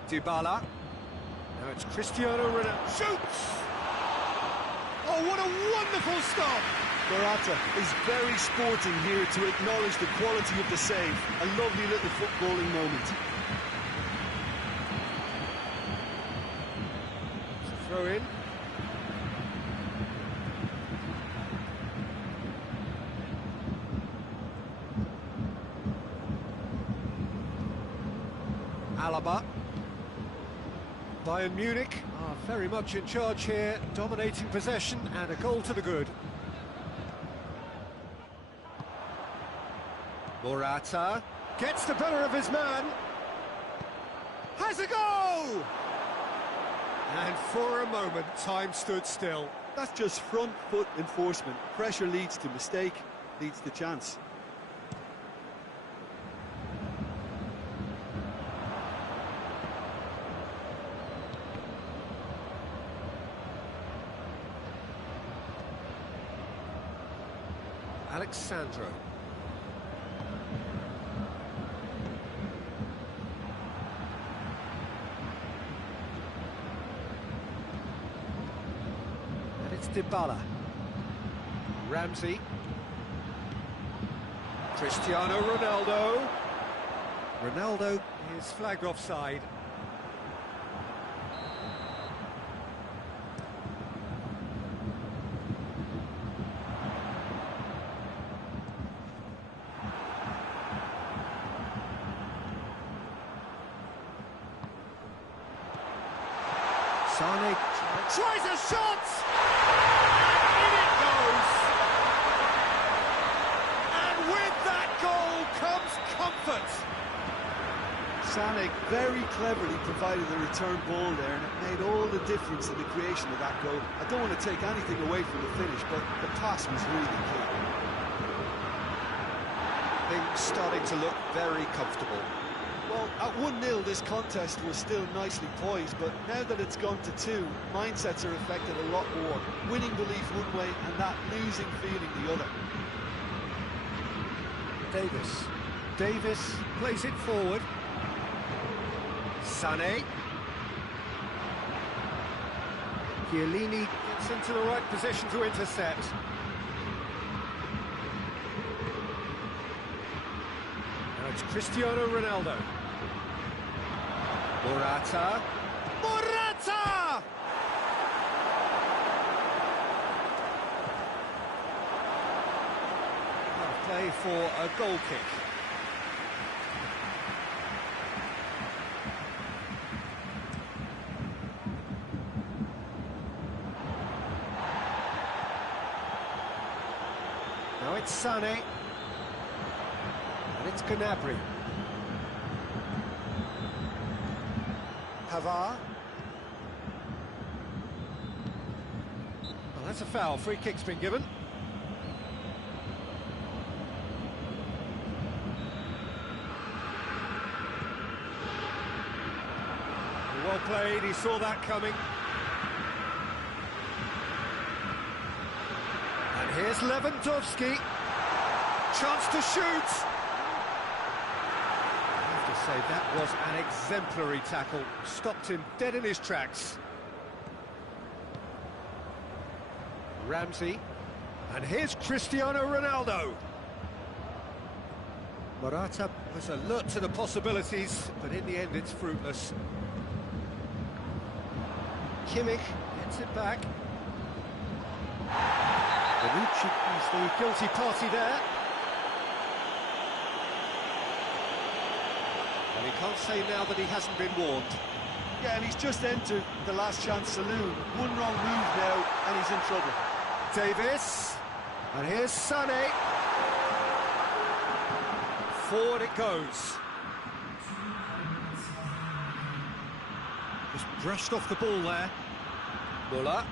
Dybala. Now it's Cristiano Ronaldo. Shoots! Oh, what a wonderful stop! Morata is very sporting here to acknowledge the quality of the save. A lovely little footballing moment. Throw in. Alaba. Bayern Munich are very much in charge here, dominating possession and a goal to the good. Morata gets the better of his man. Has a go! And for a moment, time stood still. That's just front foot enforcement. Pressure leads to mistake, leads to chance. Alexandro. And it's Dybala. Ramsey. Cristiano Ronaldo. Ronaldo is flagged offside. Sane tries a shot! And in it goes! And with that goal comes comfort! Sane very cleverly provided the return ball there, and it made all the difference in the creation of that goal. I don't want to take anything away from the finish, but the pass was really key. Things starting to look very comfortable. Well, at 1-0 this contest was still nicely poised, but now that it's gone to 2, mindsets are affected a lot more. Winning belief one way and that losing feeling the other. Davis plays it forward. Sané. Chiellini gets into the right position to intercept. Now it's Cristiano Ronaldo. Morata! Play for a goal kick. Now it's Sané. And it's Gnabry. Pavard. Well, that's a foul. Free kick's been given. Well played, he saw that coming. And here's Lewandowski. Chance to shoot. I have to Say that was an exemplary tackle. Stopped him dead in his tracks. Ramsey. And here's Cristiano Ronaldo. Morata was alert to the possibilities, but in the end it's fruitless. Kimmich gets it back. Bonucci is the guilty party there. And he can't say now that he hasn't been warned. Yeah, and he's just entered the last chance saloon. One wrong move now, and he's in trouble. Davis. And here's Sané. Forward it goes. Just brushed off the ball there. Muller.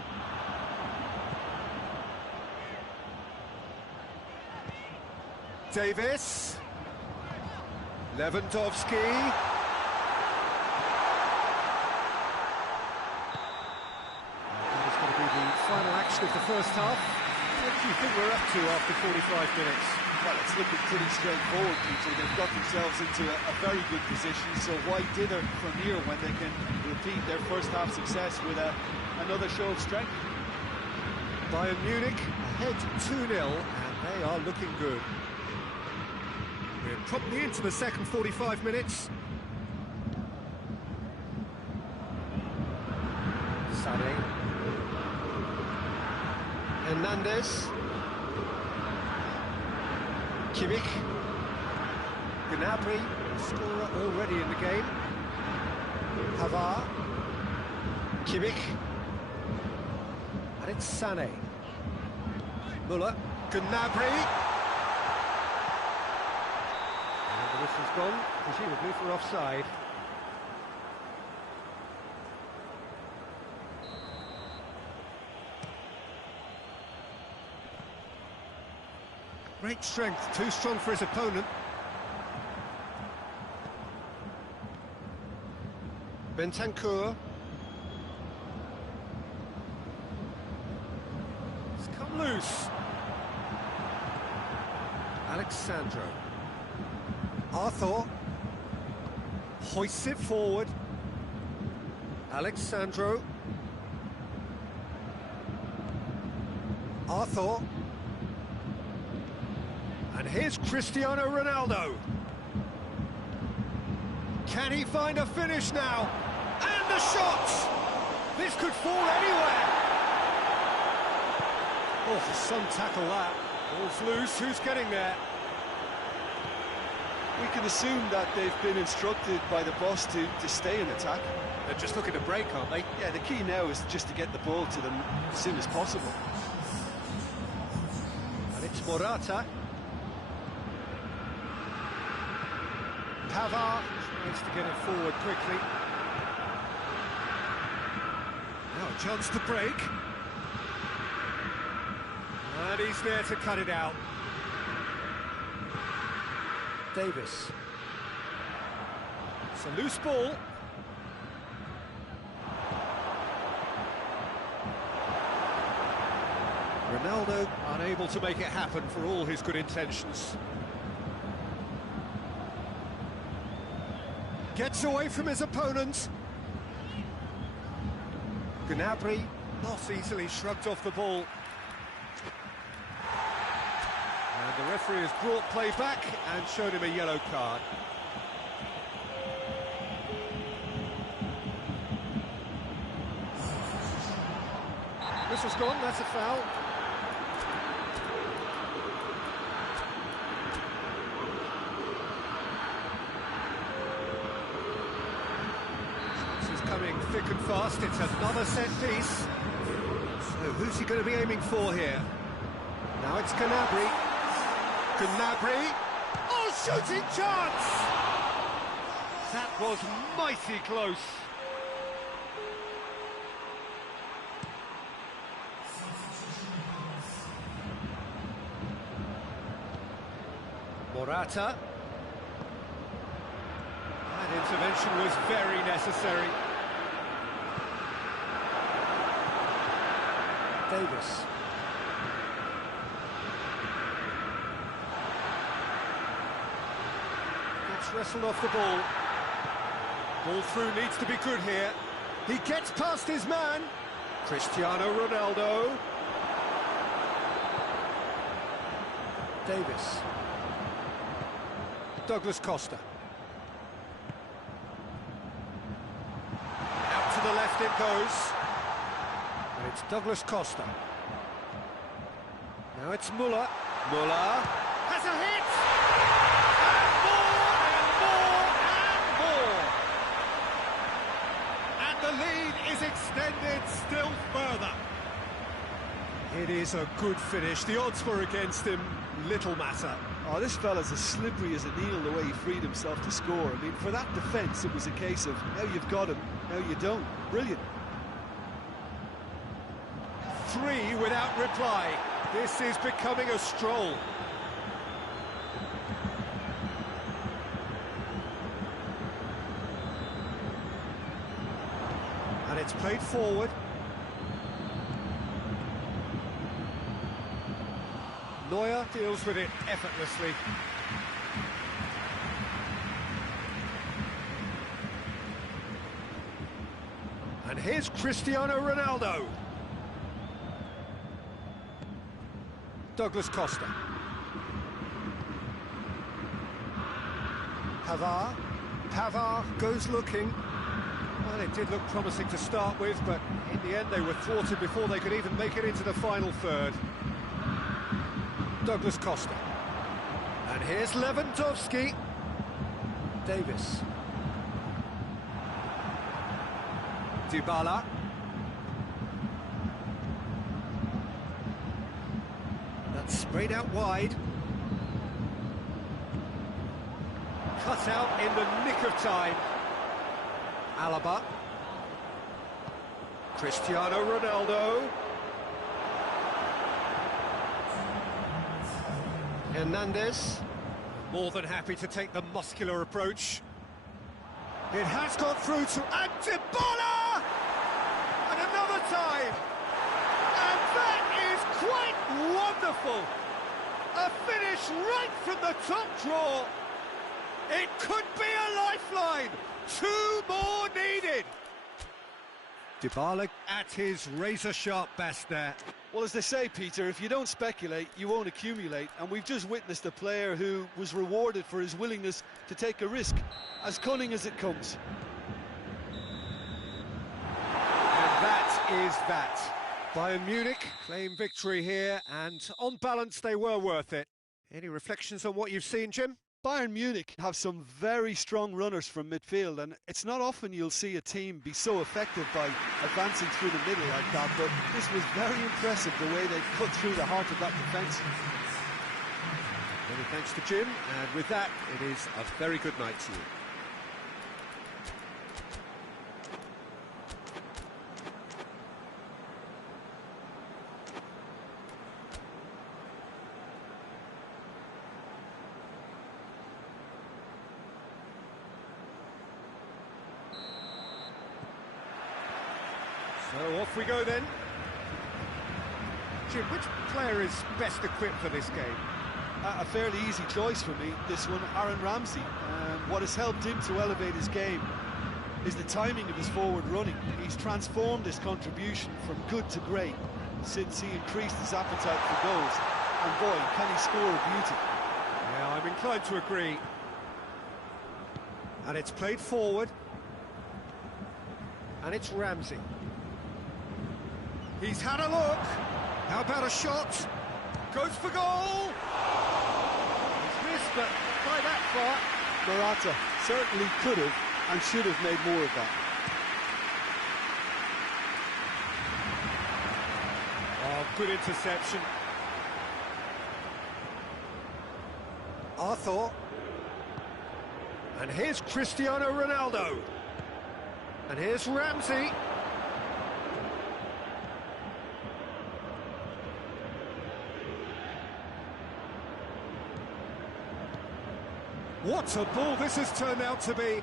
Davis. Lewandowski. That is going to be the final action of the first half. What do you think we're up to after 45 minutes? Well, it's looking pretty straightforward, Peter. They've got themselves into a very good position, so why dither from here when they can repeat their first half success with another show of strength? Bayern Munich ahead 2-0, and they are looking good. We're probably into the second 45 minutes. Sané. Hernandez. Kimmich. Gnabry, scorer already in the game. Pavard. Kimmich. And it's Sané. Muller. Gnabry. And the whistle's gone, presumably for offside. Great strength, too strong for his opponent. Bentancur. It's come loose. Alexandro. Arthur. Hoists it forward. Alexandro. Arthur. And here's Cristiano Ronaldo. Can he find a finish now? And the shot! This could fall anywhere. Oh, some tackle that. Ball's loose, who's getting there? We can assume that they've been instructed by the boss to stay in attack. They're just looking to break, aren't they? Yeah, the key now is just to get the ball to them as soon as possible. And it's Morata. Pavard tries to get it forward quickly. Now a chance to break. And he's there to cut it out. Davis. It's a loose ball. Ronaldo unable to make it happen for all his good intentions. Gets away from his opponent. Gnabry not easily shrugged off the ball. And the referee has brought play back and showed him a yellow card. Whistle's gone, that's a foul. This is coming thick and fast, it's another set piece. So who's he going to be aiming for here? Now it's Gnabry. Gnabry. Oh, shooting chance! That was mighty close. Morata. That intervention was very necessary. Davis. Gets wrestled off the ball. Ball through needs to be good here. He gets past his man. Cristiano Ronaldo. Davis. Douglas Costa. Out to the left it goes. And it's Douglas Costa. Now it's Muller. Muller has a hit! And more and more and more! And the lead is extended still further. It is a good finish. The odds were against him. Little matter. Oh, this fella's as slippery as an eel the way he freed himself to score. I mean, for that defence, it was a case of now you've got him, now you don't. Brilliant. 3 without reply. This is becoming a stroll. And it's played forward. Neuer deals with it effortlessly. And here's Cristiano Ronaldo. Douglas Costa. Pavard goes looking. Well, it did look promising to start with, but in the end they were thwarted before they could even make it into the final third. Douglas Costa. And here's Lewandowski. Davis. Dybala. That's sprayed out wide. Cut out in the nick of time. Alaba. Cristiano Ronaldo. Hernandez, more than happy to take the muscular approach. It has got through to Dybala! And another time! And that is quite wonderful! A finish right from the top draw! It could be a lifeline! 2 more needed! Dybala at his razor-sharp best there. Well, as they say, Peter, if you don't speculate, you won't accumulate. And we've just witnessed a player who was rewarded for his willingness to take a risk, as cunning as it comes. And that is that. Bayern Munich claim victory here, and on balance they were worth it. Any reflections on what you've seen, Jim? Bayern Munich have some very strong runners from midfield, and it's not often you'll see a team be so effective by advancing through the middle like that, but this was very impressive the way they cut through the heart of that defence. Many thanks to Jim, and with that, it is a very good night to you. So off we go then. Jim, which player is best equipped for this game? A fairly easy choice for me, this one, Aaron Ramsey. What has helped him to elevate his game is the timing of his forward running. He's transformed his contribution from good to great since he increased his appetite for goals. And boy, can he score a beauty. Yeah, I'm inclined to agree. And it's played forward. And it's Ramsey. He's had a look. How about a shot? Goes for goal. He's missed, but by that far. Morata certainly could have and should have made more of that. Oh, good interception. Arthur. And here's Cristiano Ronaldo. And here's Ramsey. What a ball this has turned out to be.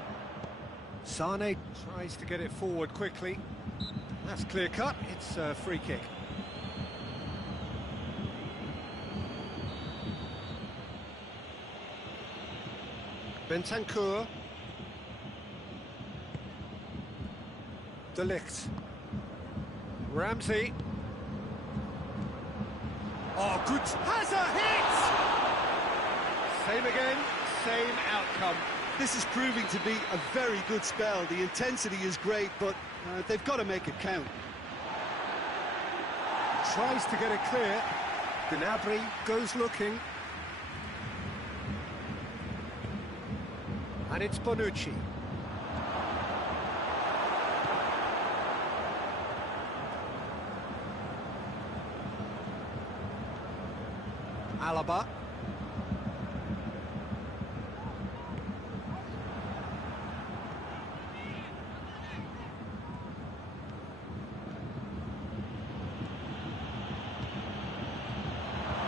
Sane tries to get it forward quickly. That's clear cut, it's a free kick. Bentancur. De Ligt. Ramsey. Oh, good. Has a hit! Same again, same outcome. This is proving to be a very good spell. The intensity is great, but they've got to make it count. Tries to get it clear. Gnabry goes looking. And it's Bonucci. Alaba.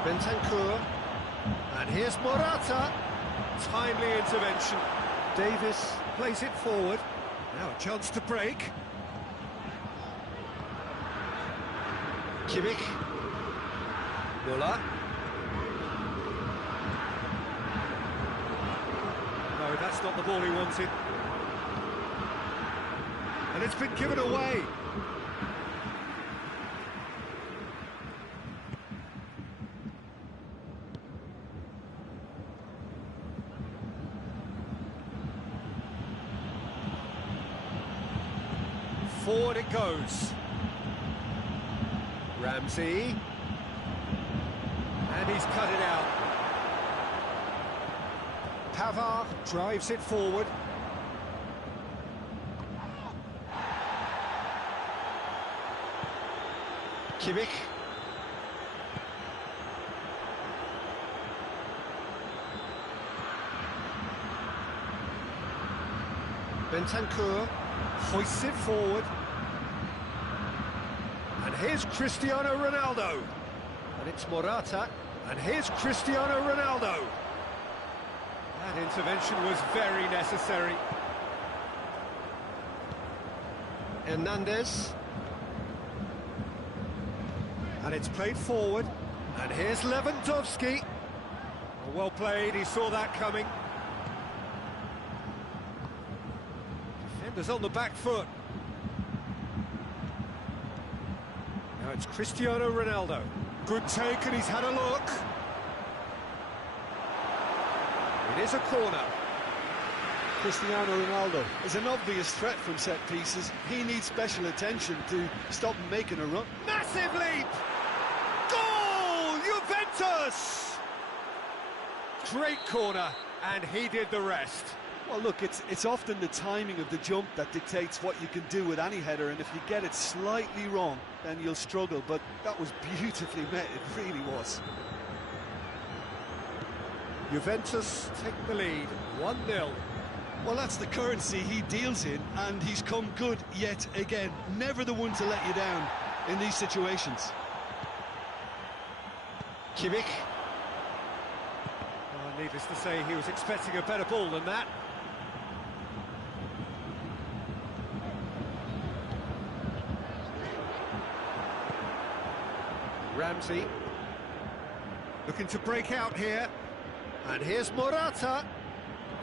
Bentancur. And here's Morata. Timely intervention. Davis plays it forward. Now a chance to break. Kimmich. Muller. No, that's not the ball he wanted. And it's been given away. Forward it goes. Ramsey. And he's cut it out. Pavard drives it forward. Kimmich. Bentancur hoists it forward. And here's Cristiano Ronaldo. And it's Morata. And here's Cristiano Ronaldo. That intervention was very necessary. Hernandez. And it's played forward. And here's Lewandowski. Well played, he saw that coming. Defenders on the back foot. Now it's Cristiano Ronaldo. Good take, and he's had a look. It is a corner. Cristiano Ronaldo is an obvious threat from set pieces. He needs special attention to stop him making a run. Massive leap! Goal! Juventus! Great corner, and he did the rest. Well, look, it's often the timing of the jump that dictates what you can do with any header, and if you get it slightly wrong, then you'll struggle, but that was beautifully met, it really was. Juventus take the lead, 1-0. Well, that's the currency he deals in, and he's come good yet again. Never the one to let you down in these situations. Kimmich. Well, needless to say, he was expecting a better ball than that. Ramsey. Looking to break out here. And here's Morata.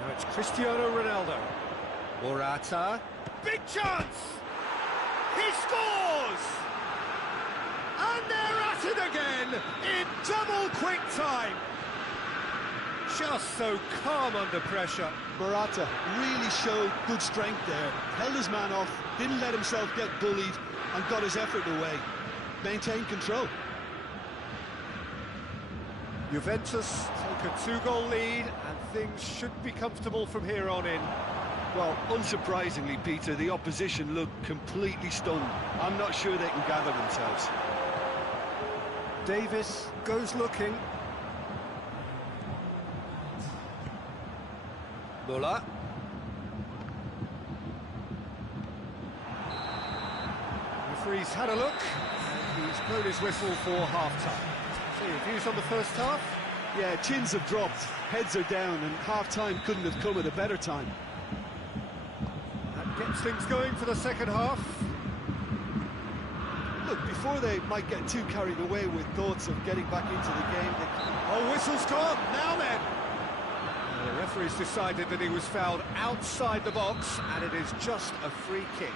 Now it's Cristiano Ronaldo. Morata. Big chance! He scores! And they're at it again in double quick time. Just so calm under pressure. Morata really showed good strength there. Held his man off, didn't let himself get bullied, and got his effort away. Maintained control. Juventus take a 2-goal lead, and things should be comfortable from here on in. Well, unsurprisingly, Peter, the opposition look completely stunned. I'm not sure they can gather themselves. Davis goes looking. Muller. Referee's had a look, and he's blown his whistle for half-time. So your views on the first half? Yeah, chins have dropped, heads are down, and half-time couldn't have come at a better time. That gets things going for the second half. Look, before they might get too carried away with thoughts of getting back into the game... Oh, whistle's gone, now then! The referee's decided that he was fouled outside the box, and it is just a free kick.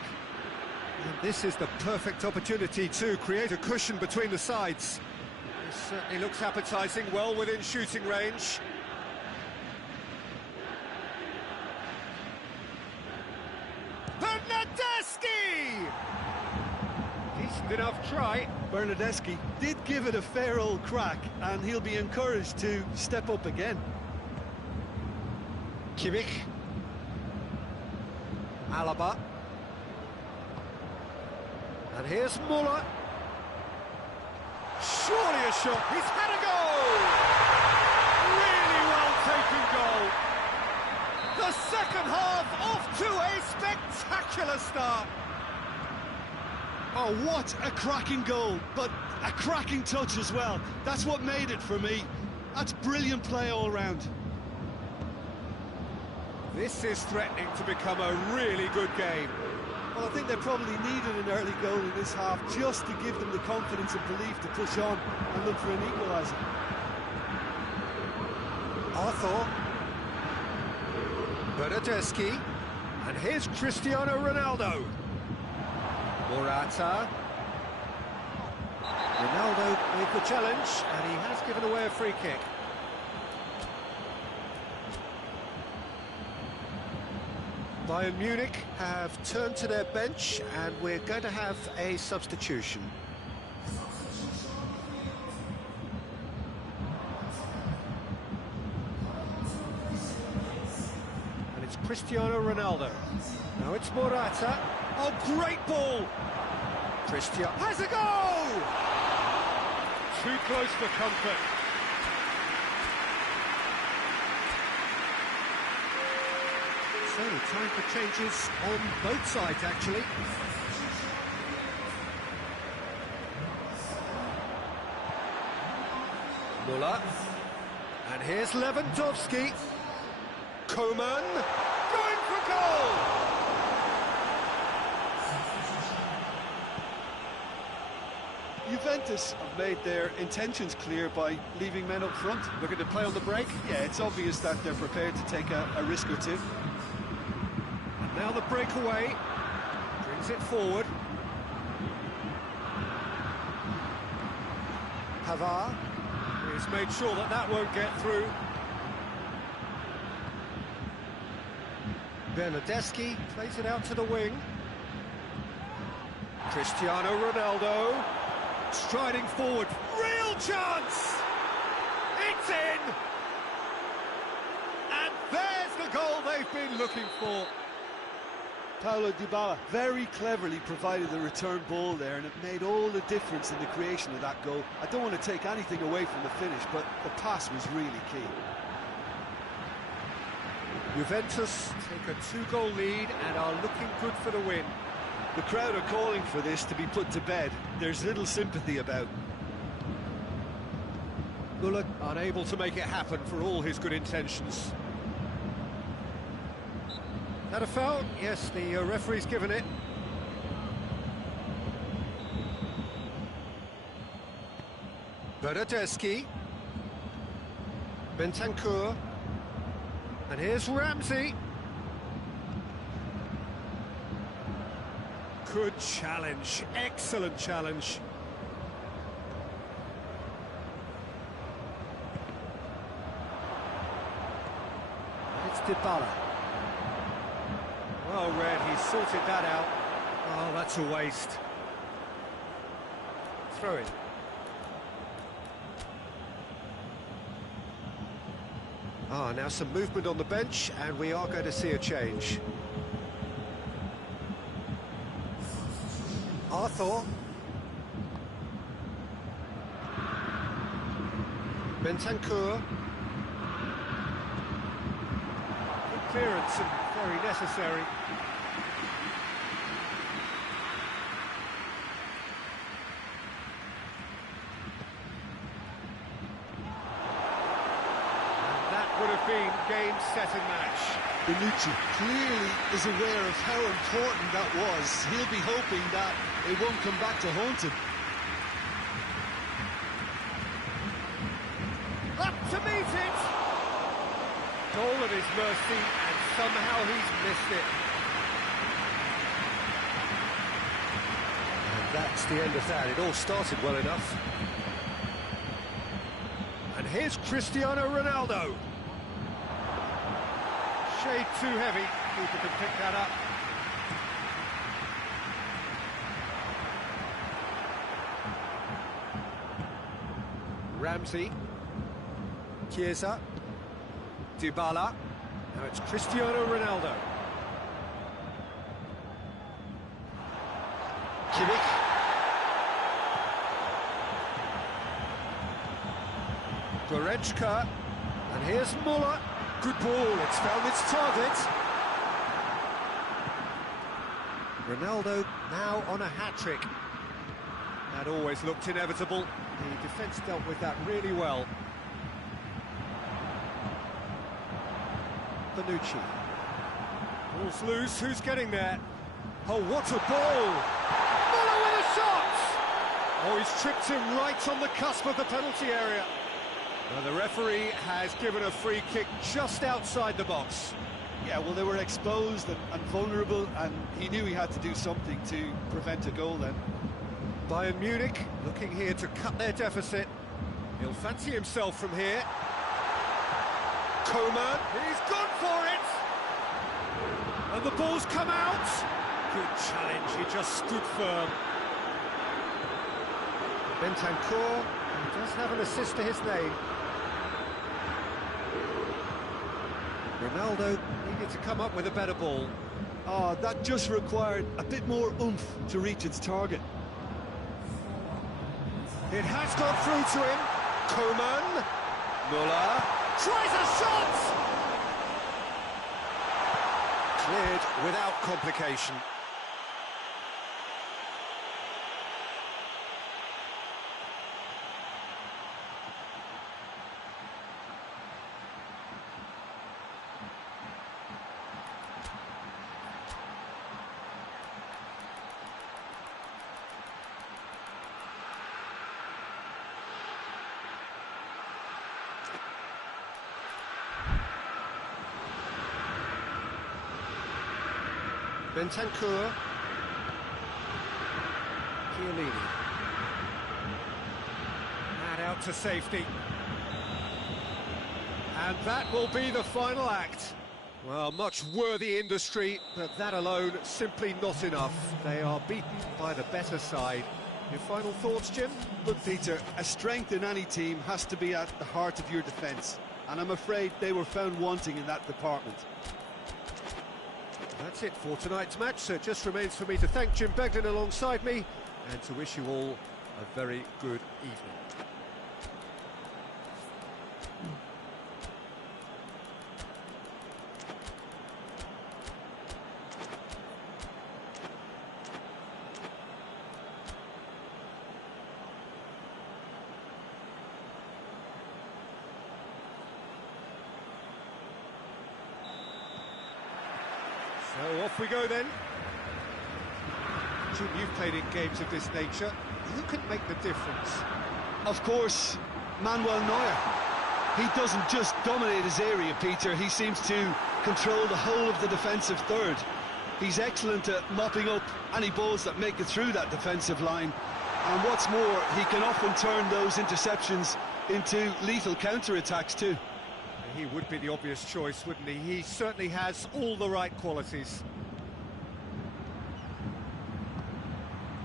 And this is the perfect opportunity to create a cushion between the sides. This certainly looks appetising, well within shooting range. Bernardeschi! Decent enough try. Bernardeschi did give it a fair old crack, and he'll be encouraged to step up again. Kimmich. Alaba. And here's Muller. Surely a shot. He's had a goal! Really well taken goal. The second half off to a spectacular start. Oh, what a cracking goal, but a cracking touch as well. That's what made it for me. That's brilliant play all round. This is threatening to become a really good game. Well, I think they probably needed an early goal in this half just to give them the confidence and belief to push on and look for an equaliser. Arthur. Bernardeschi. And here's Cristiano Ronaldo. Morata. Ronaldo with the challenge, and he has given away a free kick. Bayern Munich have turned to their bench, and we're going to have a substitution. And it's Cristiano Ronaldo. Now it's Morata. Oh, great ball! Cristiano has a goal! Too close for comfort. So, time for changes on both sides, actually. Muller. And here's Lewandowski. Coman. Going for goal! Juventus have made their intentions clear by leaving men up front. Looking to play on the break. Yeah, it's obvious that they're prepared to take a risk or two. And now the breakaway. Brings it forward. Pavard. He's made sure that that won't get through. Bernardeschi plays it out to the wing. Cristiano Ronaldo. Striding forward, real chance! It's in! And there's the goal they've been looking for. Paulo Dybala very cleverly provided the return ball there, and it made all the difference in the creation of that goal. I don't want to take anything away from the finish, but the pass was really key. Juventus take a 2-goal lead and are looking good for the win. The crowd are calling for this to be put to bed. There's little sympathy about. Muller unable to make it happen for all his good intentions. That a foul? Yes, the referee's given it. Bernardeschi. Bentancur. And here's Ramsey. Good challenge, excellent challenge. It's Dybala. Well read, he sorted that out. Oh, that's a waste. Throw it. Ah, now some movement on the bench, and we are going to see a change. Arthur. Bentancur. Good clearance and very necessary. And that would have been game, set and match. Bonucci clearly is aware of how important that was. He'll be hoping that it won't come back to haunt him. Up to meet it! Goal at his mercy, and somehow he's missed it. And that's the end of that. It all started well enough. And here's Cristiano Ronaldo. Shade too heavy. Keeper can pick that up. Ramsey. Chiesa. Dybala. Now it's Cristiano Ronaldo. Kimmich. Goretzka. And here's Muller. Good ball, it's found its target. Ronaldo now on a hat-trick. That always looked inevitable. The defence dealt with that really well. Bonucci. Ball's loose, who's getting there? Oh, what a ball! Muller with a shot! Oh, he's tripped him right on the cusp of the penalty area. Now the referee has given a free kick just outside the box. Yeah, well, they were exposed and vulnerable, and he knew he had to do something to prevent a goal then. Bayern Munich looking here to cut their deficit. He'll fancy himself from here. Coman, he's gone for it! And the ball's come out! Good challenge, he just stood firm. Bentancur, he does have an assist to his name. Ronaldo needed to come up with a better ball. Oh, that just required a bit more oomph to reach its target. It has got through to him. Coman. Muller. Tries a shot! Cleared without complication. Bentancur. Chiellini. And out to safety. And that will be the final act. Well, much worthy industry, but that alone simply not enough. They are beaten by the better side. Your final thoughts, Jim? Look, Peter, a strength in any team has to be at the heart of your defence, and I'm afraid they were found wanting in that department. That's it for tonight's match, so it just remains for me to thank Jim Beglin alongside me and to wish you all a very good evening. So off we go then. Jim, you've played in games of this nature. Who can make the difference? Of course, Manuel Neuer. He doesn't just dominate his area, Peter. He seems to control the whole of the defensive third. He's excellent at mopping up any balls that make it through that defensive line. And what's more, he can often turn those interceptions into lethal counter-attacks too. He would be the obvious choice, wouldn't he? He certainly has all the right qualities.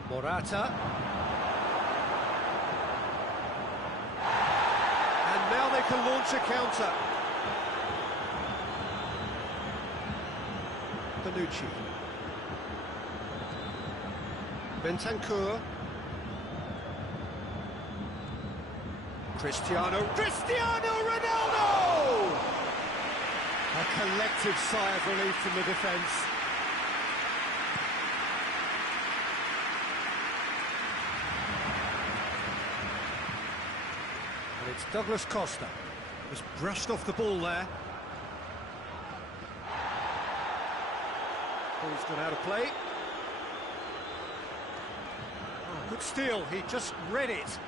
Morata. And now they can launch a counter. Bonucci. Bentancur. Cristiano Ronaldo! A collective sigh of relief from the defence. And it's Douglas Costa. Just brushed off the ball there. Ball's gone out of play. Oh, good steal, he just read it.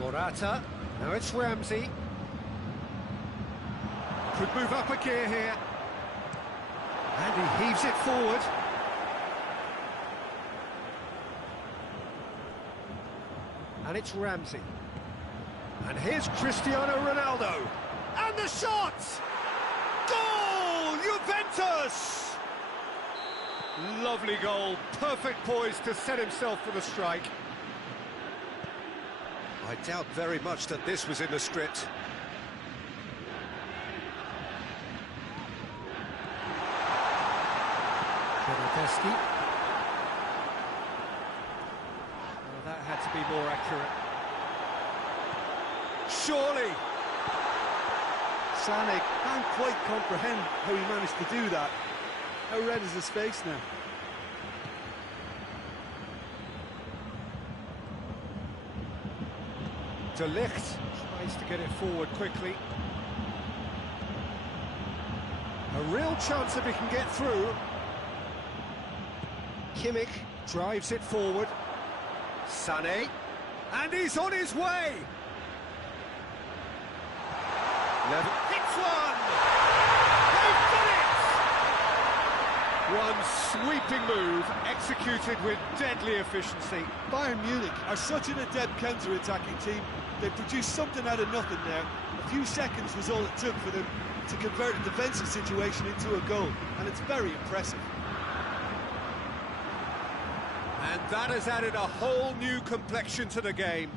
Morata. Now it's Ramsey. Could move up a gear here. And he heaves it forward. And it's Ramsey. And here's Cristiano Ronaldo. And the shot! Goal! Juventus! Lovely goal. Perfect poise to set himself for the strike. I doubt very much that this was in the script. Well, that had to be more accurate. Surely! Sané can't quite comprehend how he managed to do that. How red is his face now? De Ligt tries to get it forward quickly. A real chance if he can get through. Kimmich drives it forward. Sané, and he's on his way. Hits one! They've done it! One sweeping move, executed with deadly efficiency. Bayern Munich are such an adept counter-attacking team. They produced something out of nothing there. A few seconds was all it took for them to convert a defensive situation into a goal, and it's very impressive. And that has added a whole new complexion to the game.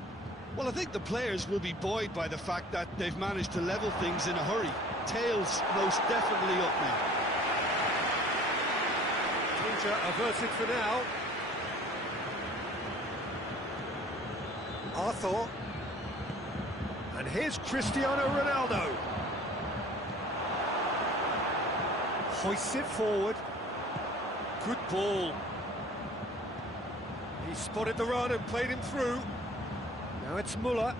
Well, I think the players will be buoyed by the fact that they've managed to level things in a hurry. Tails most definitely up now. Danger averted for now. Arthur. And here's Cristiano Ronaldo. Hoists it forward. Good ball. He spotted the run and played him through. Now it's Muller.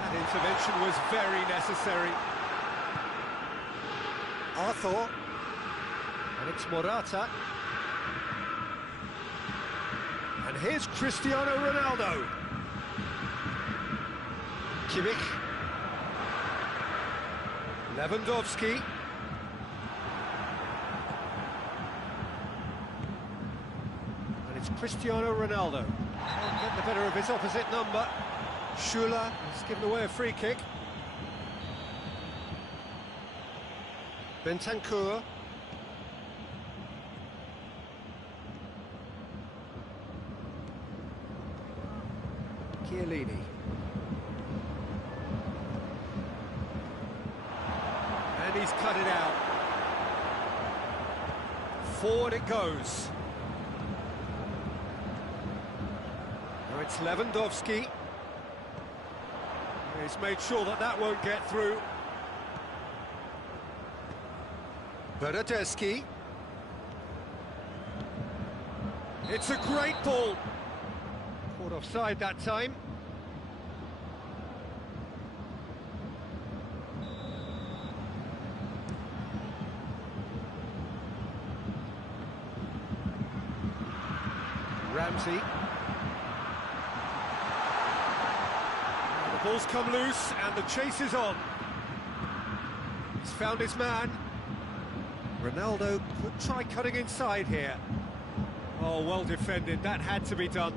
That intervention was very necessary. Arthur. And it's Morata. And here's Cristiano Ronaldo. Kimmich. Lewandowski. And it's Cristiano Ronaldo. Can't get the better of his opposite number. Schuler has given away a free kick. Bentancur. Chiellini. And he's cut it out. Forward it goes. Now it's Lewandowski. He's made sure that that won't get through. Bernardeschi. It's a great ball. Caught offside that time. Ramsey. The ball's come loose and the chase is on. He's found his man. Ronaldo could try cutting inside here. Oh, well defended, that had to be done.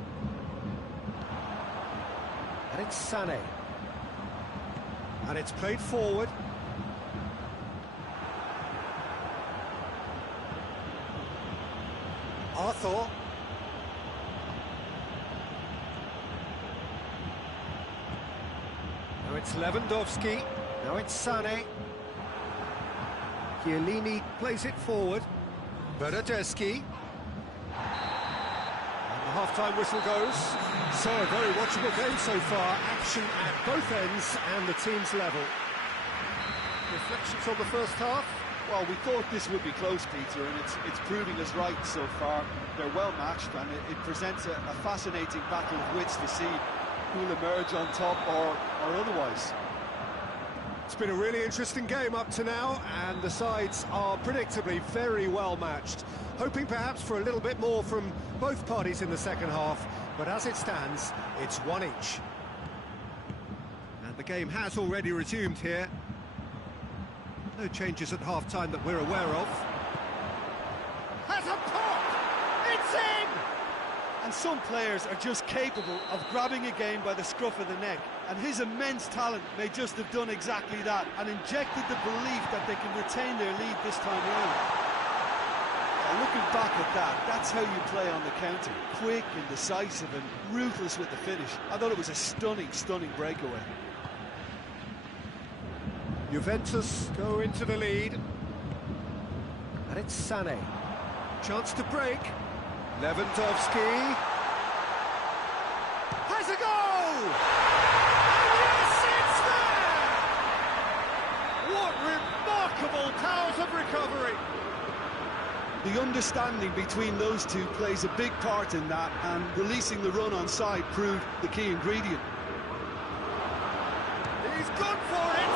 And it's Sané. And it's played forward. Arthur. Now it's Lewandowski. Now it's Sané. Chiellini plays it forward. Bernardeschi. And the half-time whistle goes. So, a very watchable game so far. Action at both ends and the team's level. Reflections on the first half? Well, we thought this would be close, Peter, and it's proving us right so far. They're well matched, and it presents a fascinating battle of wits to see who'll emerge on top or otherwise. It's been a really interesting game up to now, and the sides are predictably very well matched. Hoping perhaps for a little bit more from both parties in the second half, but as it stands, it's one each. The game has already resumed here. No changes at half-time that we're aware of. Has a pop! It's in! And some players are just capable of grabbing a game by the scruff of the neck, and his immense talent may just have done exactly that and injected the belief that they can retain their lead this time round. Looking back at that, that's how you play on the counter. Quick and decisive and ruthless with the finish. I thought it was a stunning, stunning breakaway. Juventus go into the lead. And it's Sané. Chance to break. Lewandowski. Has a goal! And yes, it's there! What remarkable powers of recovery! The understanding between those two plays a big part in that, and releasing the run on side proved the key ingredient. He's gone for it!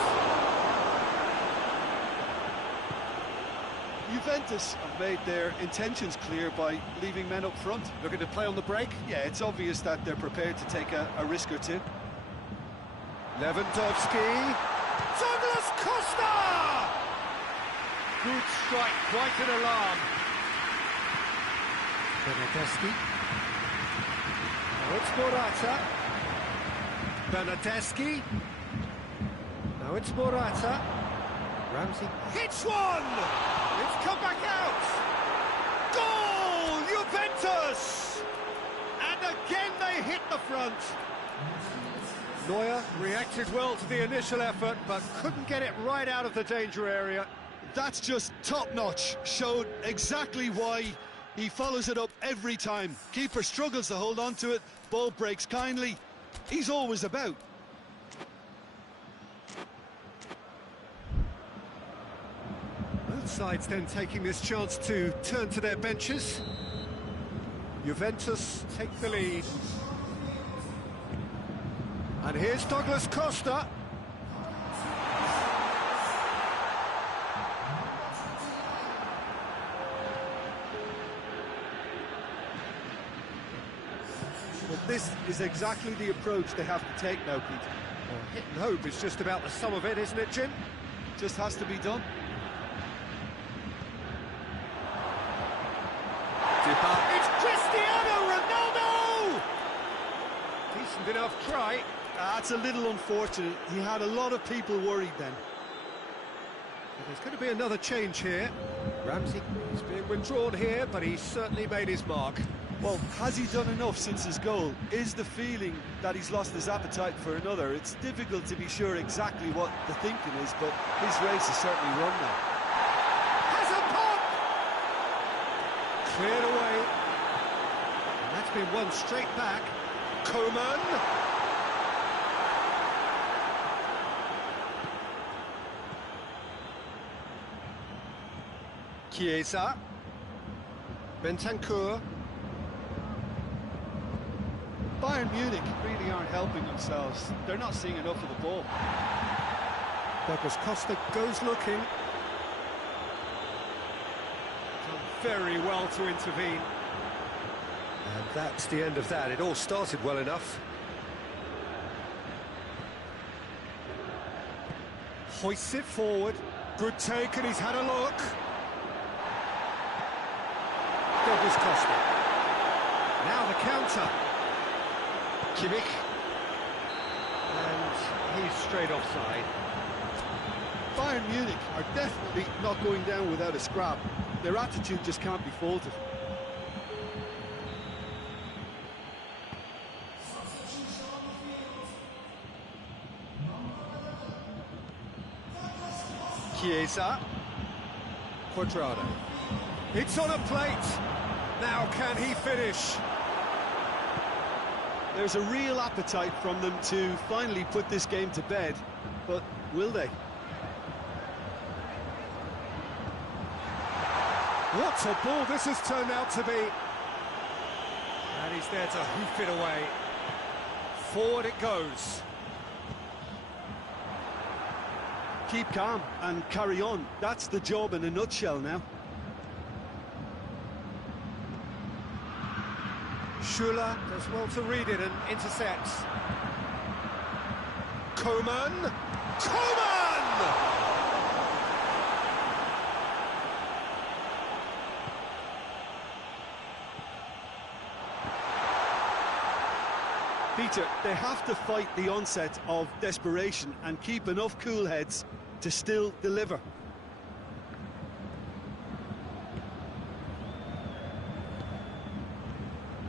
Juventus have made their intentions clear by leaving men up front. Looking to play on the break? Yeah, it's obvious that they're prepared to take a risk or two. Lewandowski. Douglas Costa! Good strike, quite an alarm. Bernardeschi. Now it's Morata. Bernardeschi. Now it's Morata. Ramsey hits one! It's come back out! Goal! Juventus! And again they hit the front. Neuer reacted well to the initial effort, but couldn't get it right out of the danger area. That's just top-notch. Showed exactly why he follows it up every time. Keeper struggles to hold on to it, ball breaks kindly. He's always about. Both sides then taking this chance to turn to their benches. Juventus take the lead. And here's Douglas Costa. But this is exactly the approach they have to take now, Pete. Well, hit and hope is just about the sum of it, isn't it, Jim? Just has to be done. It's Cristiano Ronaldo! Decent enough try. That's a little unfortunate. He had a lot of people worried then. But there's going to be another change here. Ramsey is being withdrawn here, but he's certainly made his mark. Well, has he done enough since his goal? Is the feeling that he's lost his appetite for another? It's difficult to be sure exactly what the thinking is, but his race is certainly run now. Has a pop! Cleared away. And that's been won straight back. Coman. Chiesa. Bentancur. Bayern Munich really aren't helping themselves. They're not seeing enough of the ball. Douglas Costa goes looking. Done very well to intervene. And that's the end of that. It all started well enough. Hoists it forward. Good take, and he's had a look. Douglas Costa. Now the counter. Kimmich. And he's straight offside. Bayern Munich are definitely not going down without a scrap. Their attitude just can't be faulted. Chiesa. Quadrado. It's on a plate. Now can he finish? There's a real appetite from them to finally put this game to bed, but will they? What a ball this has turned out to be. And he's there to hoof it away. Forward it goes. Keep calm and carry on. That's the job in a nutshell now. Schuller does well to read it and intercepts. Coman! Coman! Peter, they have to fight the onset of desperation and keep enough cool heads to still deliver.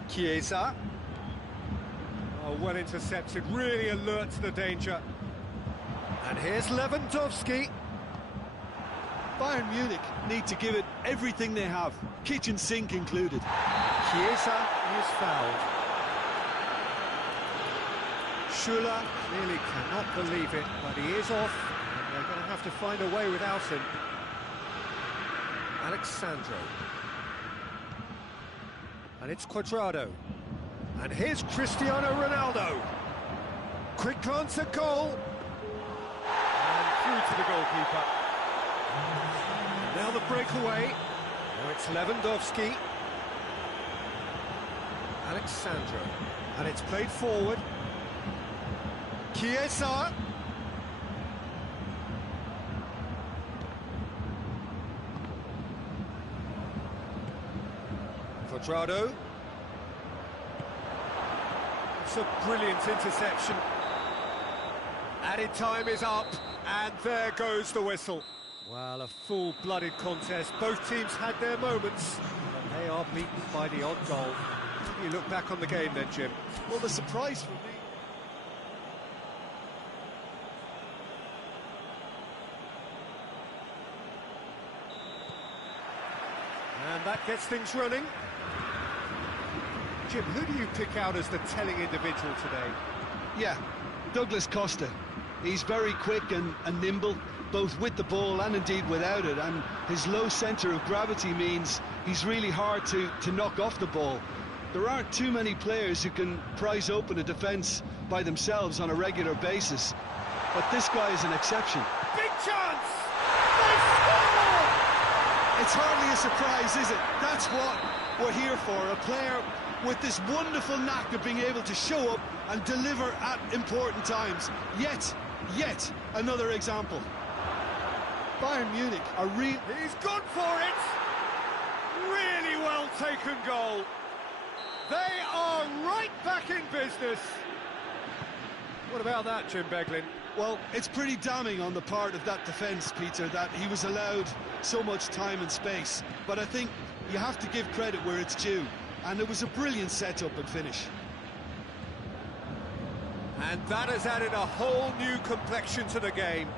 Chiesa. Oh, well intercepted, really alert to the danger. And here's Lewandowski. Bayern Munich need to give it everything they have, kitchen sink included. Chiesa is fouled. Schuller clearly cannot believe it, but he is off, and they're going to have to find a way without him. Alexandro. And it's Cuadrado. And here's Cristiano Ronaldo. Quick glance at goal. And through to the goalkeeper. And now the breakaway. Now it's Lewandowski. Alexandro. And it's played forward. Chiesa. Cuadrado. It's a brilliant interception. Added time is up, and there goes the whistle. Well, a full-blooded contest. Both teams had their moments, but they are beaten by the odd goal. You look back on the game then, Jim. Well, the surprise for me... And that gets things running. Jim, who do you pick out as the telling individual today? Yeah, Douglas Costa. He's very quick and nimble, both with the ball and indeed without it, and his low centre of gravity means he's really hard to knock off the ball. There aren't too many players who can prise open a defence by themselves on a regular basis, but this guy is an exception. Big chance! They score! It's hardly a surprise, is it? That's what we're here for, a player with this wonderful knack of being able to show up and deliver at important times. Yet another example. Bayern Munich are He's gone for it! Really well taken goal. They are right back in business. What about that, Jim Beglin? Well, it's pretty damning on the part of that defence, Peter, that he was allowed so much time and space. But I think you have to give credit where it's due. And it was a brilliant setup and finish. And that has added a whole new complexion to the game.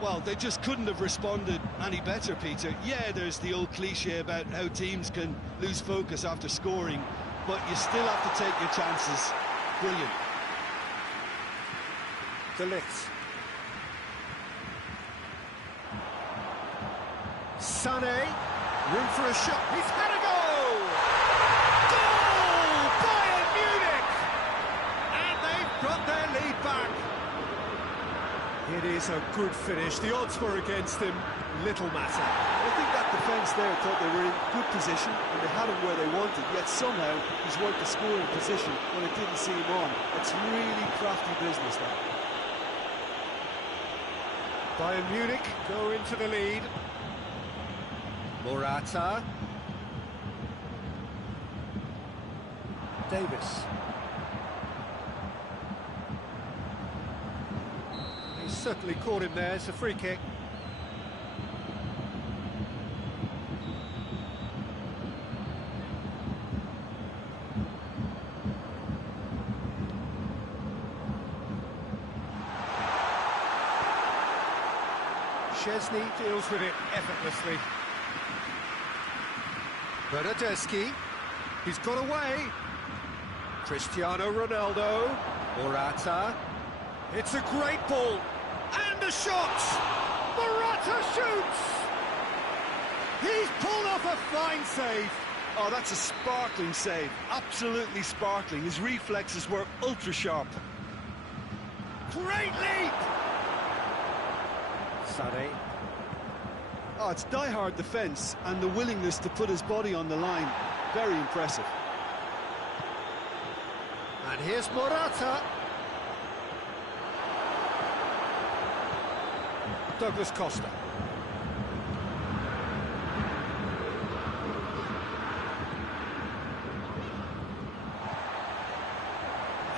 Well, they just couldn't have responded any better, Peter. Yeah, there's the old cliche about how teams can lose focus after scoring, but you still have to take your chances. Brilliant. De Ligt. Sané. Room for a shot. He's had a goal! Goal! Bayern Munich! And they've got their lead back. It is a good finish. The odds were against him. Little matter. I think that defence there thought they were in good position and they had him where they wanted, yet somehow he's worked the scoring position when it didn't see him on. It's really crafty business that. Bayern Munich go into the lead. Morata. Davis. He's certainly caught him there. It's a free kick. Szczesny deals with it effortlessly. Bernardeschi, he's got away. Cristiano Ronaldo, Morata. It's a great ball, and a shot! Morata shoots! He's pulled off a fine save. Oh, that's a sparkling save, absolutely sparkling. His reflexes were ultra sharp. Great leap! Sané. Oh, it's die-hard defence and the willingness to put his body on the line. Very impressive. And here's Morata. Douglas Costa.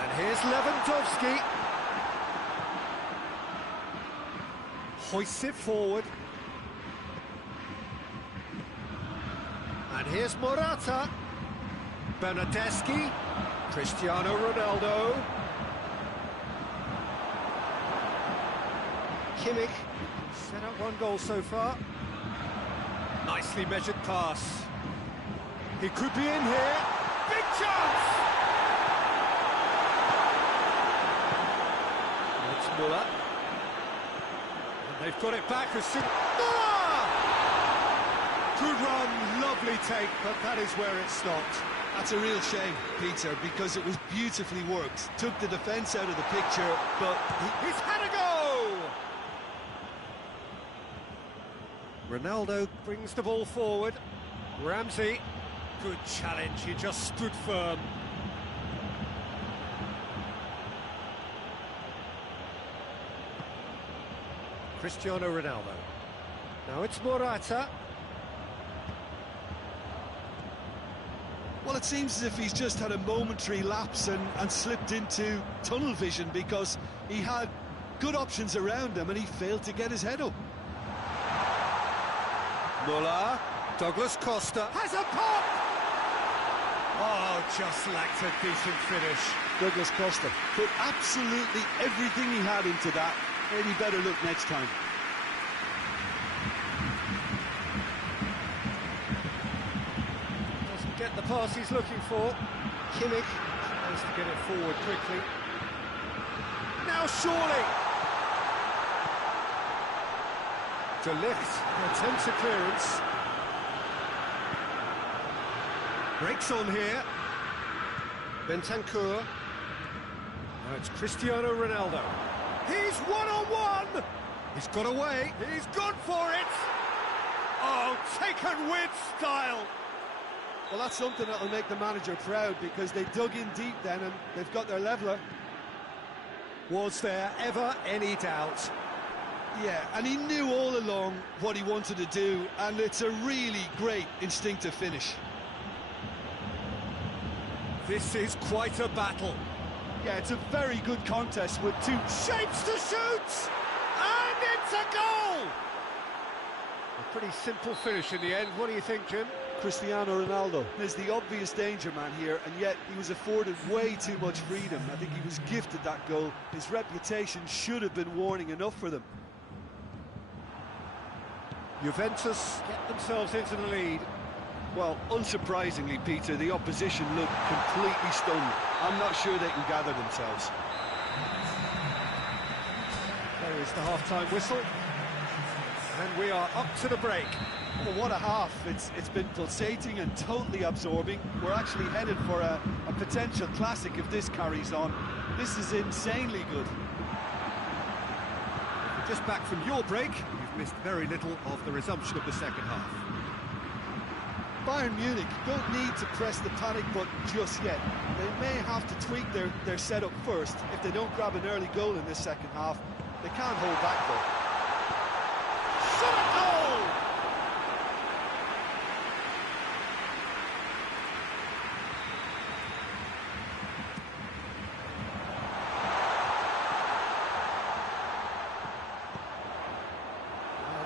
And here's Lewandowski. Hoists it forward. And here's Morata. Bernardeschi. Cristiano Ronaldo. Kimmich. Set up one goal so far. Nicely measured pass. He could be in here. Big chance! It's Muller. And they've got it back as soon... Ah! Good run, lovely take, but that is where it stopped. That's a real shame, Peter, because it was beautifully worked. Took the defence out of the picture, but... He's had a go! Ronaldo brings the ball forward. Ramsey, good challenge, he just stood firm. Cristiano Ronaldo. Now it's Morata. Well, it seems as if he's just had a momentary lapse and slipped into tunnel vision, because he had good options around him and he failed to get his head up. Muller, Douglas Costa has a pop! Oh, just lacked a decent finish. Douglas Costa put absolutely everything he had into that. Maybe better look next time. Doesn't get the pass he's looking for. Kimmich tries to get it forward quickly. Now surely! De Ligt attempts a clearance. Breaks on here. Bentancur. Now it's Cristiano Ronaldo. He's one-on-one! He's got away. He's gone for it! Oh, taken with style! Well, that's something that'll make the manager proud, because they dug in deep then and they've got their leveller. Was there ever any doubt? Yeah, and he knew all along what he wanted to do, and it's a really great instinctive finish. This is quite a battle. Yeah, it's a very good contest with two Shapes to shoot! And it's a goal! A pretty simple finish in the end. What do you think, Jim? Cristiano Ronaldo is the obvious danger man here, and yet he was afforded way too much freedom. I think he was gifted that goal. His reputation should have been warning enough for them. Juventus get themselves into the lead. Well, unsurprisingly, Peter, the opposition looked completely stunned. I'm not sure they can gather themselves. There is the half-time whistle. And we are up to the break. Well, what a half. It's been pulsating and totally absorbing. We're actually headed for a potential classic if this carries on. This is insanely good. Just back from your break, you've missed very little of the resumption of the second half. Bayern Munich don't need to press the panic button just yet. They may have to tweak their setup first. If they don't grab an early goal in this second half, they can't hold back though. Shot goal!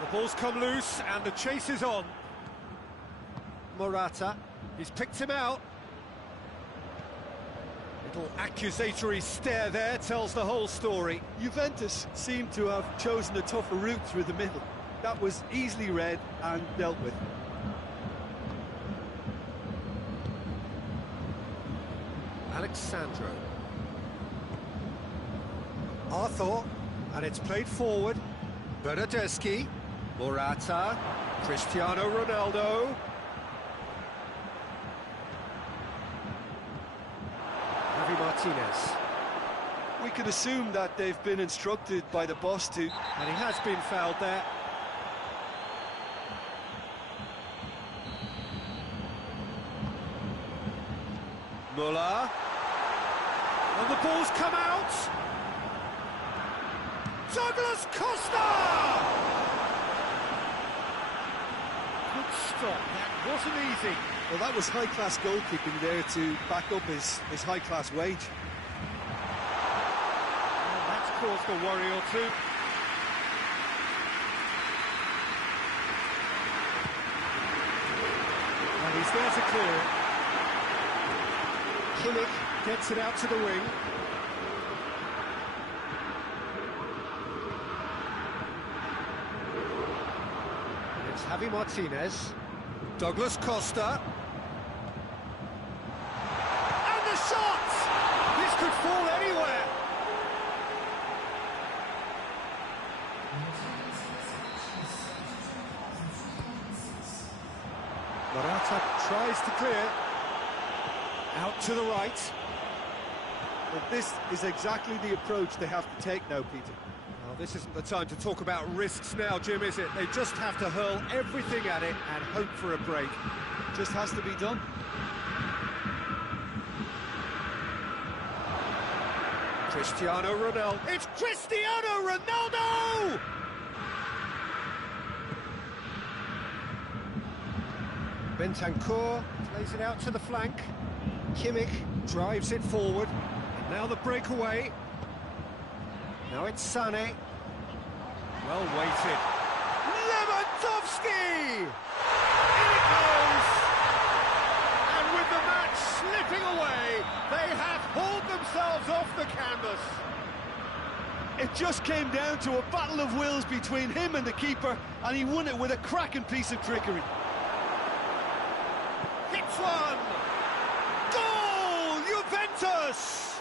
The ball's come loose and the chase is on. Morata, he's picked him out. Little accusatory stare there tells the whole story. Juventus seem to have chosen a tougher route through the middle. That was easily read and dealt with. Alexandro. Arthur, and it's played forward. Bernardeschi, Morata, Cristiano Ronaldo. Martinez. We could assume that they've been instructed by the boss to... And he has been fouled there. Muller. And the ball's come out. Douglas Costa! stop. That wasn't easy. Well, that was high-class goalkeeping there to back up his high-class wage. Well, that's caused a worry or two. And he's there to clear it. Kimmich gets it out to the wing. It's Javi Martinez. Douglas Costa. And the shot! This could fall anywhere. Morata tries to clear. Out to the right. But this is exactly the approach they have to take now, Peter. Well, this isn't the time to talk about risks now, Jim, is it? They just have to hurl everything at it and hope for a break. Just has to be done. Cristiano Ronaldo. It's Cristiano Ronaldo! Bentancur plays it out to the flank. Kimmich drives it forward. And now the breakaway. Now it's Sané. Well weighted. Lewandowski! In it goes! And with the match slipping away, they have hauled themselves off the canvas. It just came down to a battle of wills between him and the keeper, and he won it with a cracking piece of trickery. Hits one! Goal! Juventus!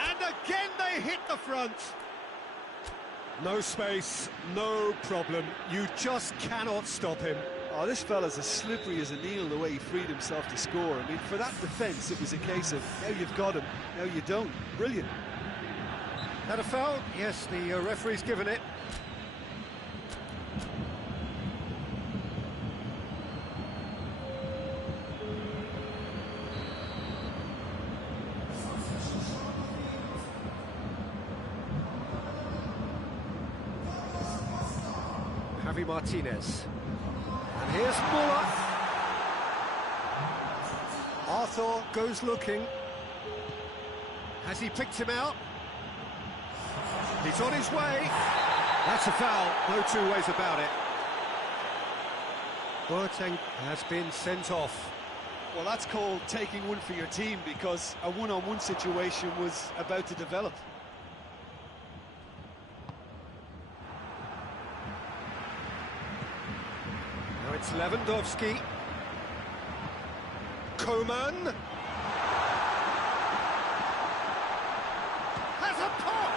And again they hit the front. No space, no problem. You just cannot stop him. Oh, this fella's as slippery as an eel the way he freed himself to score. I mean, for that defence, it was a case of, now you've got him, now you don't. Brilliant. Had a foul? Yes, the referee's given it. Javi Martinez. And here's Muller. Arthur goes looking. Has he picked him out? He's on his way. That's a foul, no two ways about it. Boateng has been sent off. Well, that's called taking one for your team, because a one-on-one situation was about to develop. Now it's Lewandowski. Coman. Has a pop!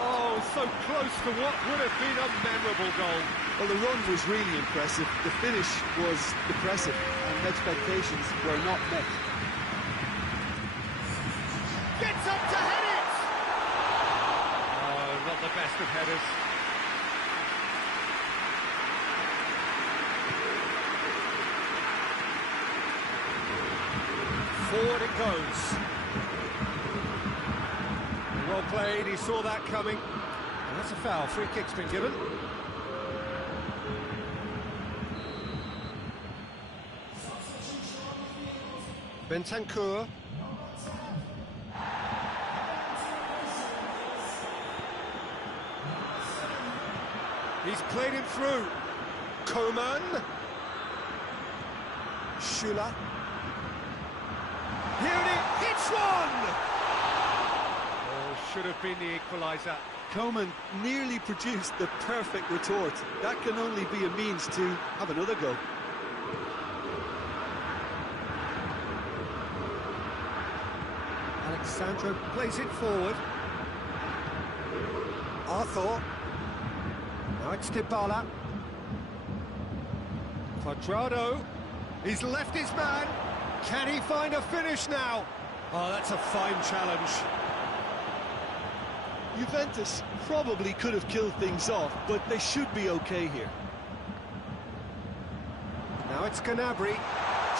Oh, so close to what would have been a memorable goal. Well, the run was really impressive. The finish was depressive, and expectations were not met. Gets up to head it! Oh, not the best of headers. Forward it goes. Well played, he saw that coming. And that's a foul, free kick's been given. Bentancur. He's played him through. Coman. Schüller. Here it is, hits one! Oh, should have been the equaliser. Coman nearly produced the perfect retort. That can only be a means to have another go. Alexandro plays it forward. Arthur. Now it's Dybala. Quadrado. He's left his man. Can he find a finish now? Oh, that's a fine challenge. Juventus probably could have killed things off, but they should be okay here. Now it's Gnabry.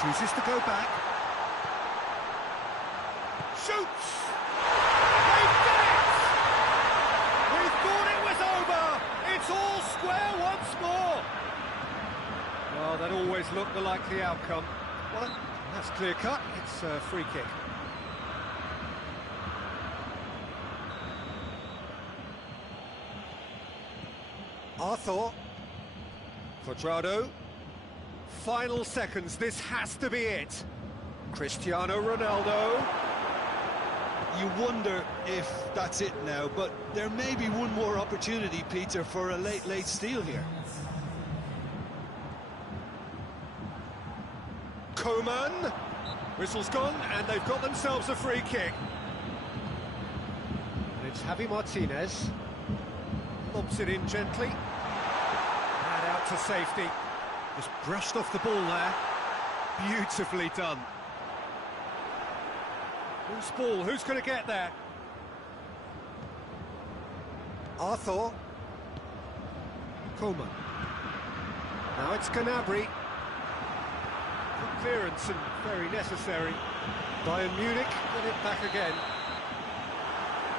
Chooses to go back. Shoots! They've done it! We thought it was over! It's all square once more! Well, that always looked the likely outcome. Well, that's clear cut. It's a free kick. Arthur. Quadrado. Final seconds. This has to be it. Cristiano Ronaldo. You wonder if that's it now, but there may be one more opportunity, Peter, for a late steal here. Coman. Whistle's gone, and they've got themselves a free kick. And it's Javi Martinez. Lobs it in gently. And out to safety. Just brushed off the ball there. Beautifully done. Who's ball? Who's going to get there? Arthur. Coman. Now it's Gnabry. Good clearance and very necessary. Bayern Munich get it back again.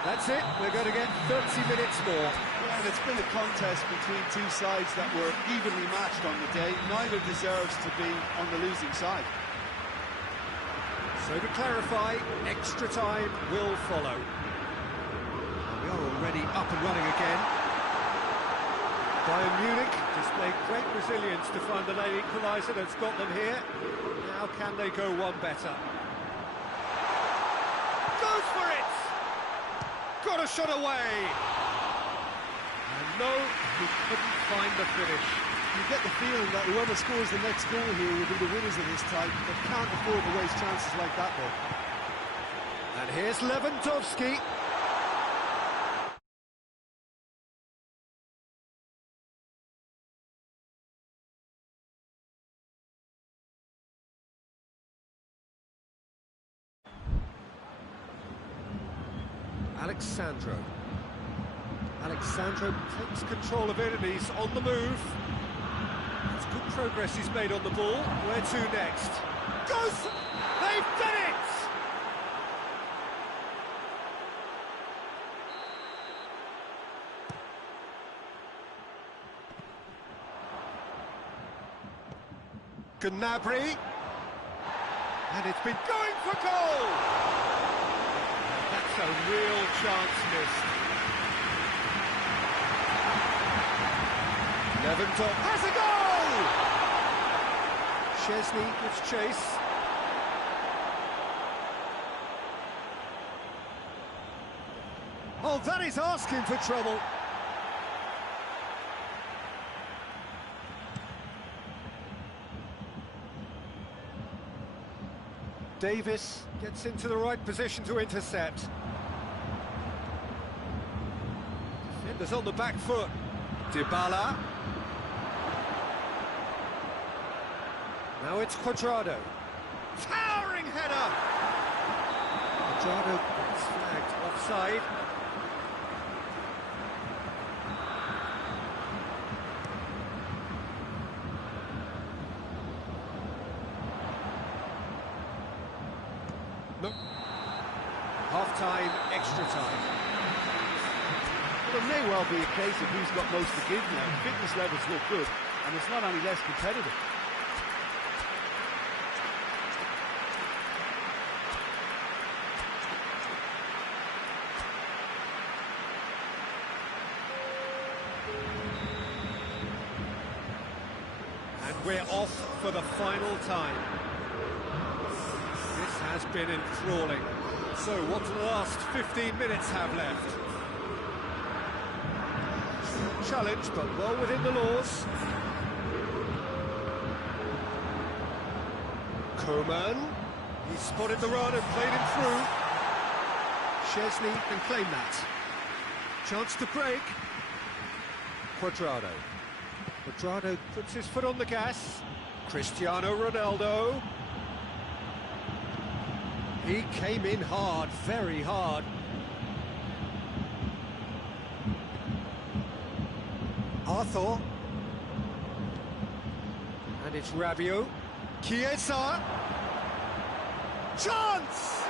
That's it. We're going to get 30 minutes more. And it's been a contest between two sides that were evenly matched on the day. Neither deserves to be on the losing side. So to clarify, extra time will follow. We are already up and running again. Bayern Munich displayed great resilience to find the late equaliser that's got them here. Now can they go one better? Goes for it! Got a shot away! And no, he couldn't find the finish. You get the feeling that whoever scores the next goal here will be the winners of this type, but can't afford to waste chances like that, though. And here's Lewandowski. Alexandro takes control of it and he's on the move. It's good progress he's made on the ball. Where to next? Goes! They've done it! Gnabry. And it's been going for goal! That's a real chance missed. Lewandowski has a goal! Szczesny gives chase. Oh, that is asking for trouble. Davis gets into the right position to intercept. Defenders on the back foot. Dybala. Now it's Quadrado. Towering header! Quadrado gets flagged offside. No. Half-time, extra time. Well, it may well be a case of who's got most to give now. Fitness levels look good, and it's not any less competitive. And we're off for the final time. This has been enthralling. So what do the last 15 minutes have left? Challenge, but well within the laws. Coman. He spotted the run and played him through. Szczesny can claim that. Chance to break. Quadrado. Quadrado puts his foot on the gas. Cristiano Ronaldo. He came in hard, very hard. Arthur. And it's Rabiot. Chiesa. Chance!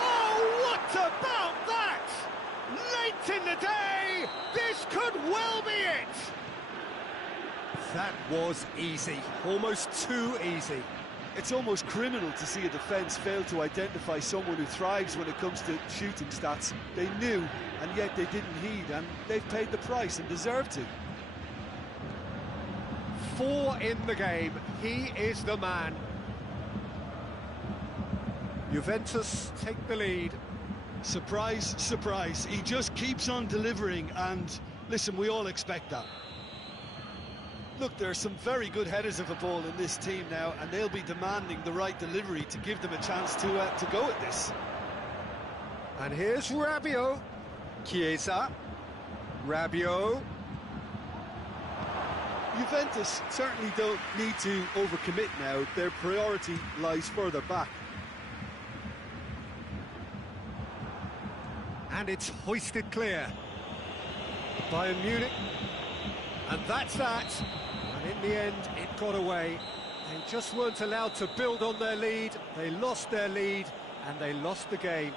Oh, what about that? Late in the day, this could well be it. That was easy, almost too easy. It's almost criminal to see a defence fail to identify someone who thrives when it comes to shooting stats. They knew, and yet they didn't heed, and they've paid the price and deserve to. 4 in the game, he is the man. Juventus take the lead. Surprise, surprise, he just keeps on delivering, and listen, we all expect that. Look, there are some very good headers of a ball in this team now, and they'll be demanding the right delivery to give them a chance to go at this. And here's Rabiot. Chiesa. Rabiot. Juventus certainly don't need to overcommit now. Their priority lies further back. And it's hoisted clear. Bayern Munich. And that's that. And in the end, it got away. They just weren't allowed to build on their lead. They lost their lead, and they lost the game.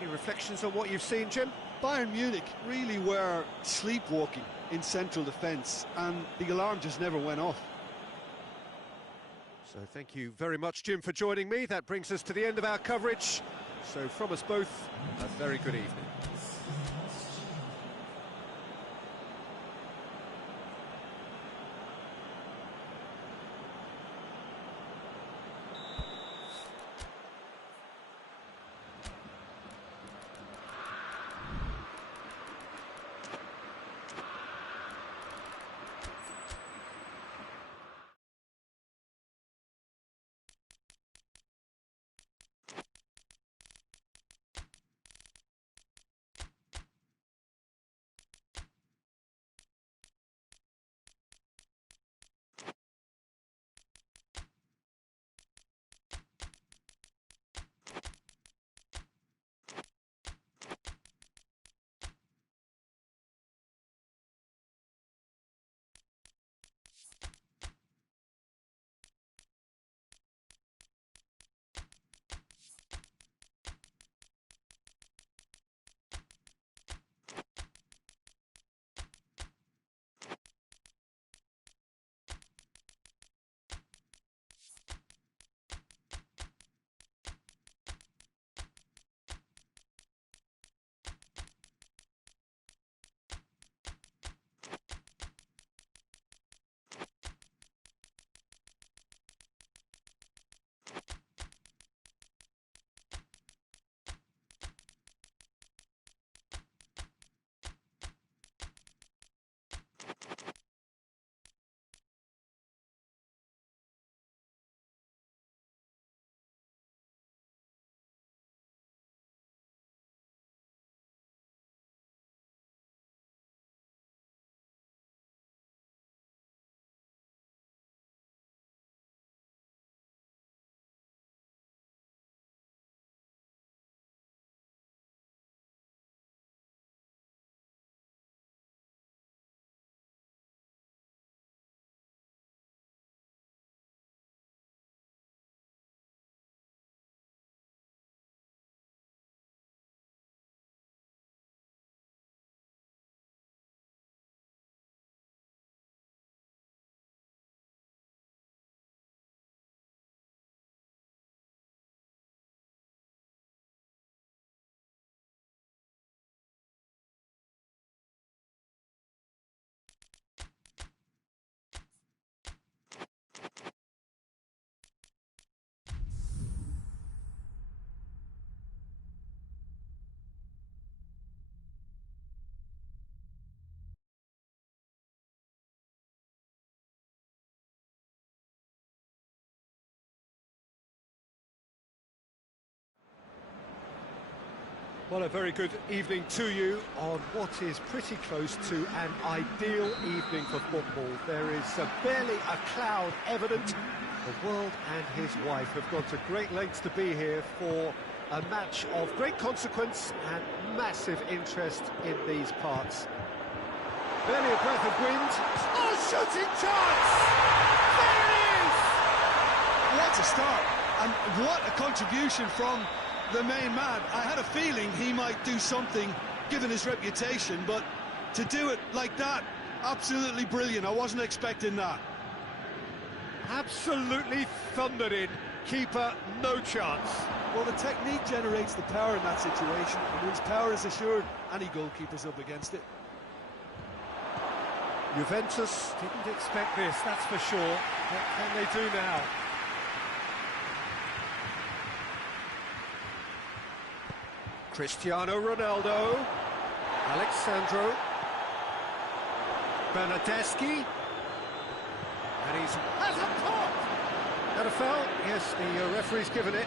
Any reflections on what you've seen, Jim? Bayern Munich really were sleepwalking in central defence, and the alarm just never went off. So thank you very much, Jim, for joining me. That brings us to the end of our coverage. So from us both, a very good evening. Well, a very good evening to you on what is pretty close to an ideal evening for football. There is barely a cloud evident. The world and his wife have gone to great lengths to be here for a match of great consequence and massive interest in these parts. Barely a breath of wind. Oh, shooting chance! There it is! What a start, and what a contribution from the main man. I had a feeling he might do something, given his reputation, but to do it like that, absolutely brilliant. I wasn't expecting that. Absolutely thundered in. Keeper, no chance. Well, the technique generates the power in that situation, and once power is assured, any goalkeeper's up against it. Juventus didn't expect this, that's for sure. What can they do now? Cristiano Ronaldo, Alexandro, Bernardeschi, and he's has a top. That a foul? Yes, the referee's given it.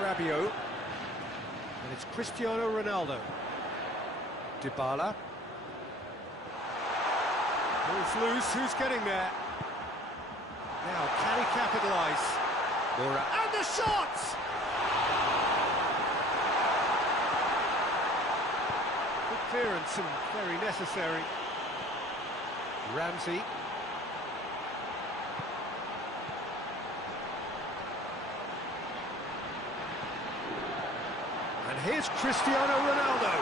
Rabiot, and it's Cristiano Ronaldo. Dybala. Ball's loose, who's getting there? Now, can he capitalise? And the shot! Good clearance and very necessary. Ramsey. And here's Cristiano Ronaldo.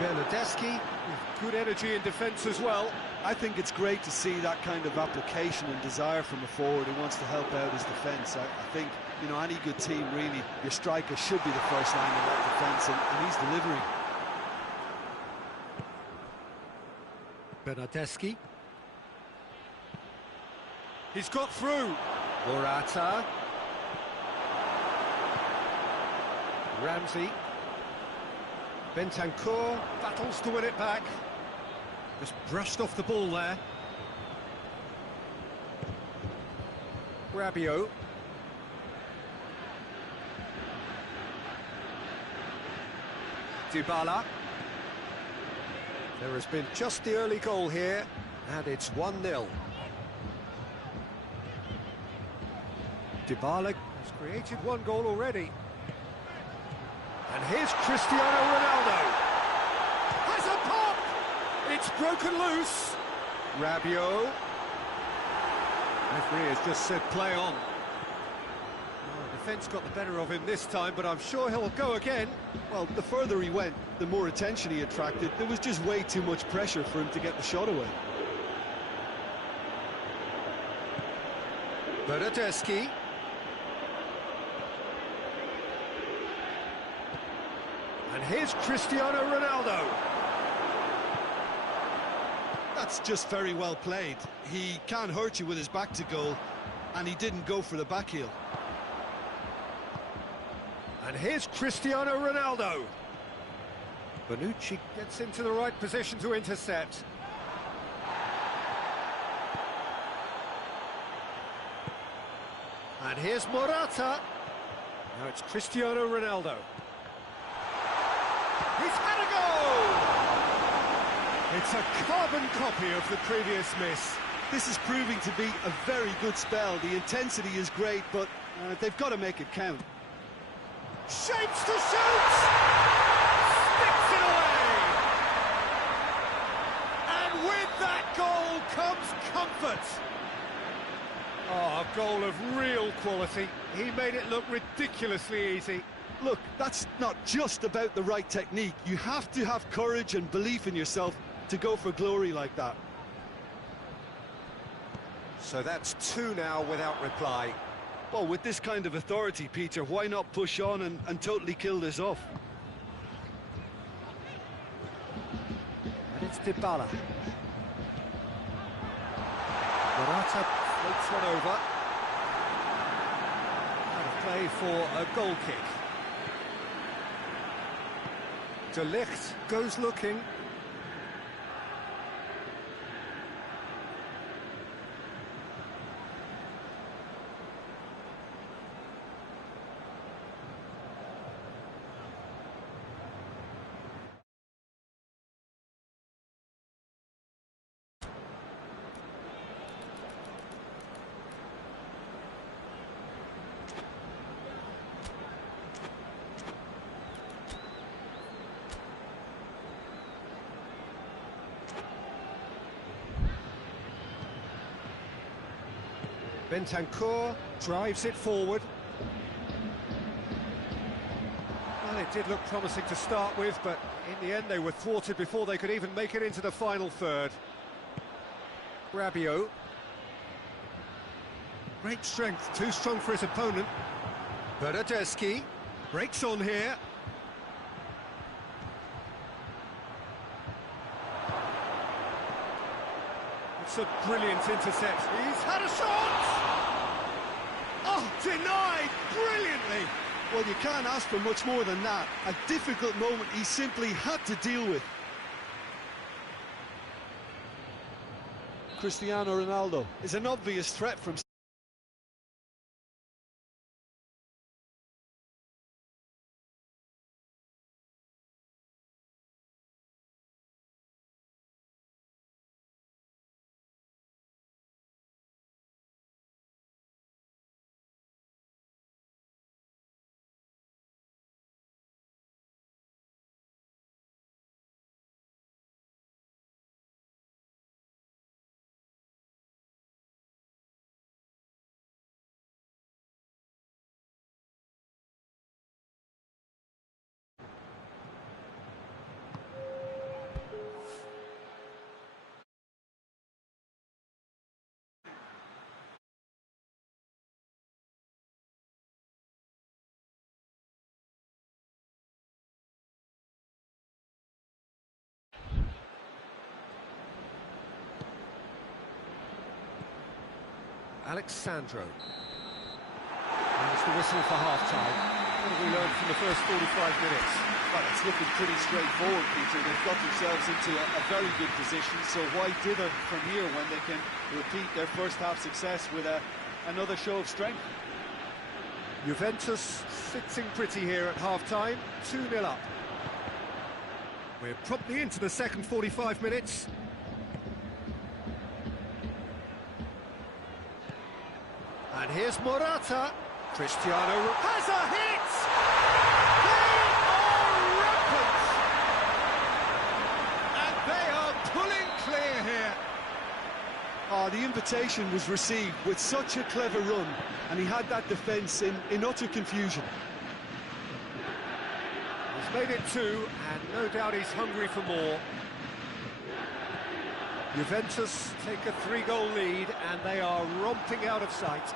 Bernardeschi with good energy in defence as well. I think it's great to see that kind of application and desire from a forward who wants to help out his defence. I think, you know, any good team, really, your striker should be the first line of that defence, and he's delivering. Bernardeschi. He's got through. Morata. Ramsey. Bentancur battles to win it back. Just brushed off the ball there. Rabiot. Dybala. There has been just the early goal here, and it's 1-0. Dybala has created one goal already. And here's Cristiano Ronaldo. Has a pop! It's broken loose. Rabiot. Referee has just said play on. Oh, the defence got the better of him this time, but I'm sure he'll go again. Well, the further he went, the more attention he attracted. There was just way too much pressure for him to get the shot away. Bernardeschi. And here's Cristiano Ronaldo. That's just very well played. He can't hurt you with his back to goal, and he didn't go for the back heel. And here's Cristiano Ronaldo. Bonucci gets into the right position to intercept. And here's Morata. Now it's Cristiano Ronaldo. He's had a goal! It's a carbon copy of the previous miss. This is proving to be a very good spell. The intensity is great, but they've got to make it count. Shapes to shoot! Sticks it away! And with that goal comes comfort. Oh, a goal of real quality. He made it look ridiculously easy. Look, that's not just about the right technique. You have to have courage and belief in yourself to go for glory like that. So that's 2 now without reply. Well, with this kind of authority, Peter, why not push on and totally kill this off? And it's Dybala. Morata floats one over. Out of play for a goal kick. De Ligt goes looking. Bentancur drives it forward. did look promising to start with, but in the end they were thwarted before they could even make it into the final third. Rabiot. Great strength, too strong for his opponent. Bernardeschi breaks on here. It's a brilliant intercept. He's had a shot! Oh, denied brilliantly! Well, you can't ask for much more than that. A difficult moment he simply had to deal with. Cristiano Ronaldo is an obvious threat from... Alexandro. And it's the whistle for half-time. What have we learned from the first 45 minutes? Well, it's looking pretty straightforward, Peter. They've got themselves into a very good position, so why dither from here when they can repeat their first-half success with another show of strength? Juventus sitting pretty here at half-time, 2-0 up. We're promptly into the second 45 minutes. And here's Morata. Cristiano has a hit! They are rampant! And they are pulling clear here. Oh, the invitation was received with such a clever run, and he had that defence in utter confusion. He's made it 2, and no doubt he's hungry for more. Juventus take a 3-goal lead, and they are romping out of sight.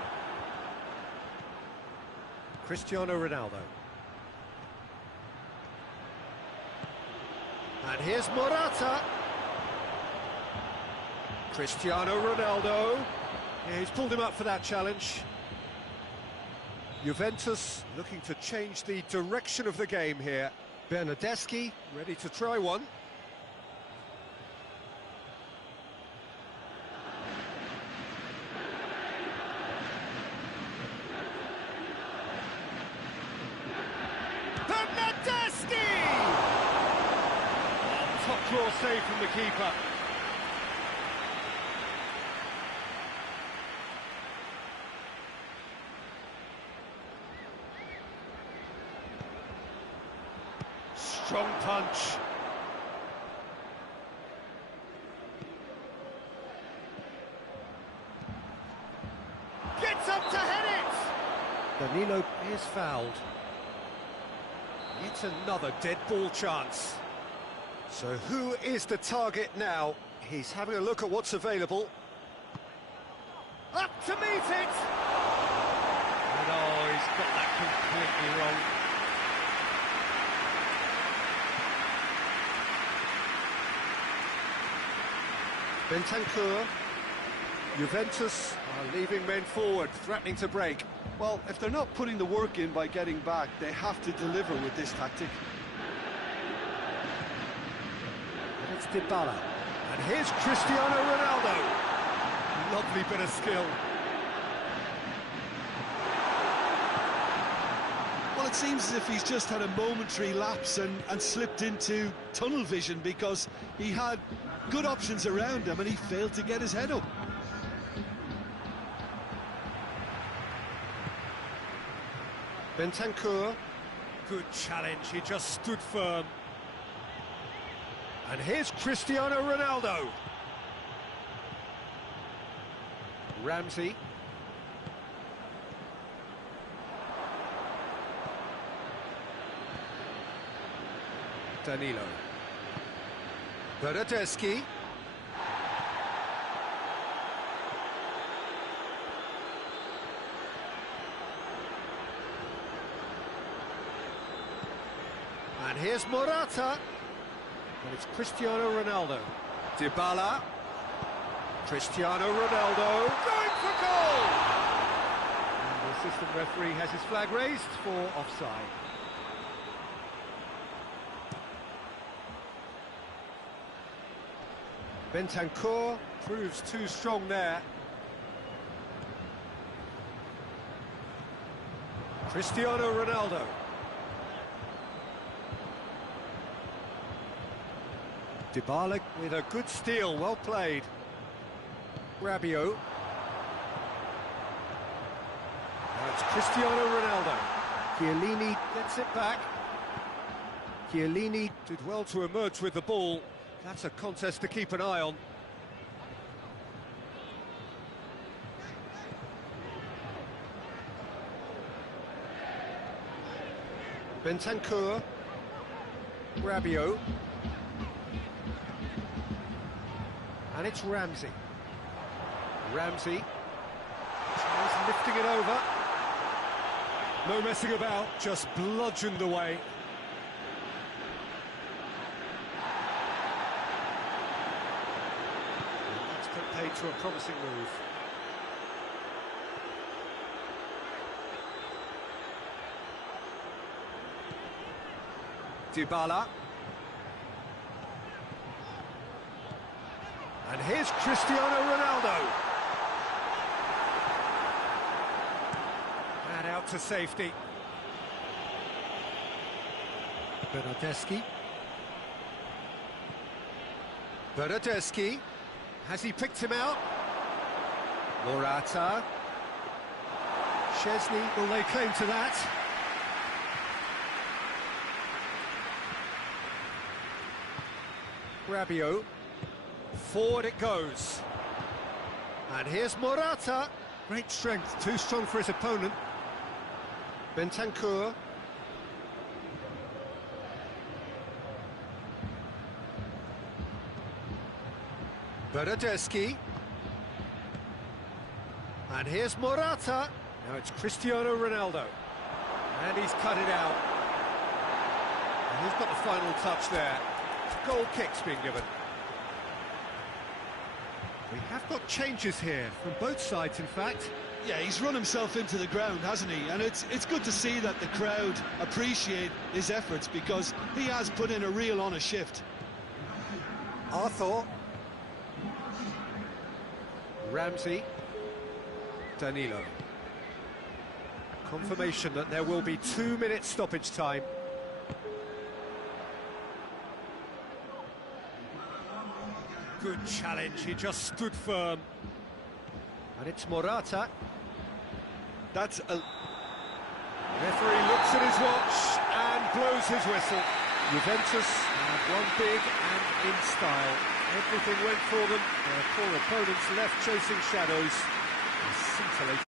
Cristiano Ronaldo. And here's Morata. Cristiano Ronaldo. Yeah, he's pulled him up for that challenge. Juventus looking to change the direction of the game here. Bernardeschi ready to try one. Top draw save from the keeper. Strong punch. Gets up to head it! Danilo is fouled. Yet another dead ball chance. So who is the target now? He's having a look at what's available. Up to meet it! And oh, he's got that completely wrong. Bentancur. Juventus are leaving men forward, threatening to break. Well, if they're not putting the work in by getting back, they have to deliver with this tactic. It's Dybala, and here's Cristiano Ronaldo. Lovely bit of skill. Well, it seems as if he's just had a momentary lapse and slipped into tunnel vision, because he had good options around him and he failed to get his head up. Bentancur, good challenge, he just stood firm. And here's Cristiano Ronaldo. Ramsey. Danilo. Bernardeschi. And here's Morata. And it's Cristiano Ronaldo. Dybala. Cristiano Ronaldo going for goal! And the assistant referee has his flag raised for offside. Bentancur proves too strong there. Cristiano Ronaldo. Dybala with a good steal, well played. Rabiot. Now it's Cristiano Ronaldo. Chiellini gets it back. Chiellini did well to emerge with the ball. That's a contest to keep an eye on. Bentancur. Rabiot. And it's Ramsey. Ramsey tries lifting it over. No messing about, just bludgeoned away. That's put paid to a promising move. Dybala. And here's Cristiano Ronaldo. And out to safety. Bernardeschi. Bernardeschi. Has he picked him out? Morata. Szczesny, will they claim to that? Rabiot. Forward it goes. And here's Morata. Great strength, too strong for his opponent. Bentancur. Bernardeschi. And here's Morata. Now it's Cristiano Ronaldo. And he's cut it out. And he's got the final touch there. Goal kick's being given. We have got changes here, from both sides in fact. Yeah, he's run himself into the ground, hasn't he? And it's good to see that the crowd appreciate his efforts, because he has put in a real honest shift. Arthur. Ramsey. Danilo. Confirmation that there will be 2 minutes stoppage time. Good challenge, he just stood firm. And it's Morata. That's a... Referee looks at his watch and blows his whistle. Juventus have won big and in style. Everything went for them. Their poor opponents left chasing shadows. A scintillating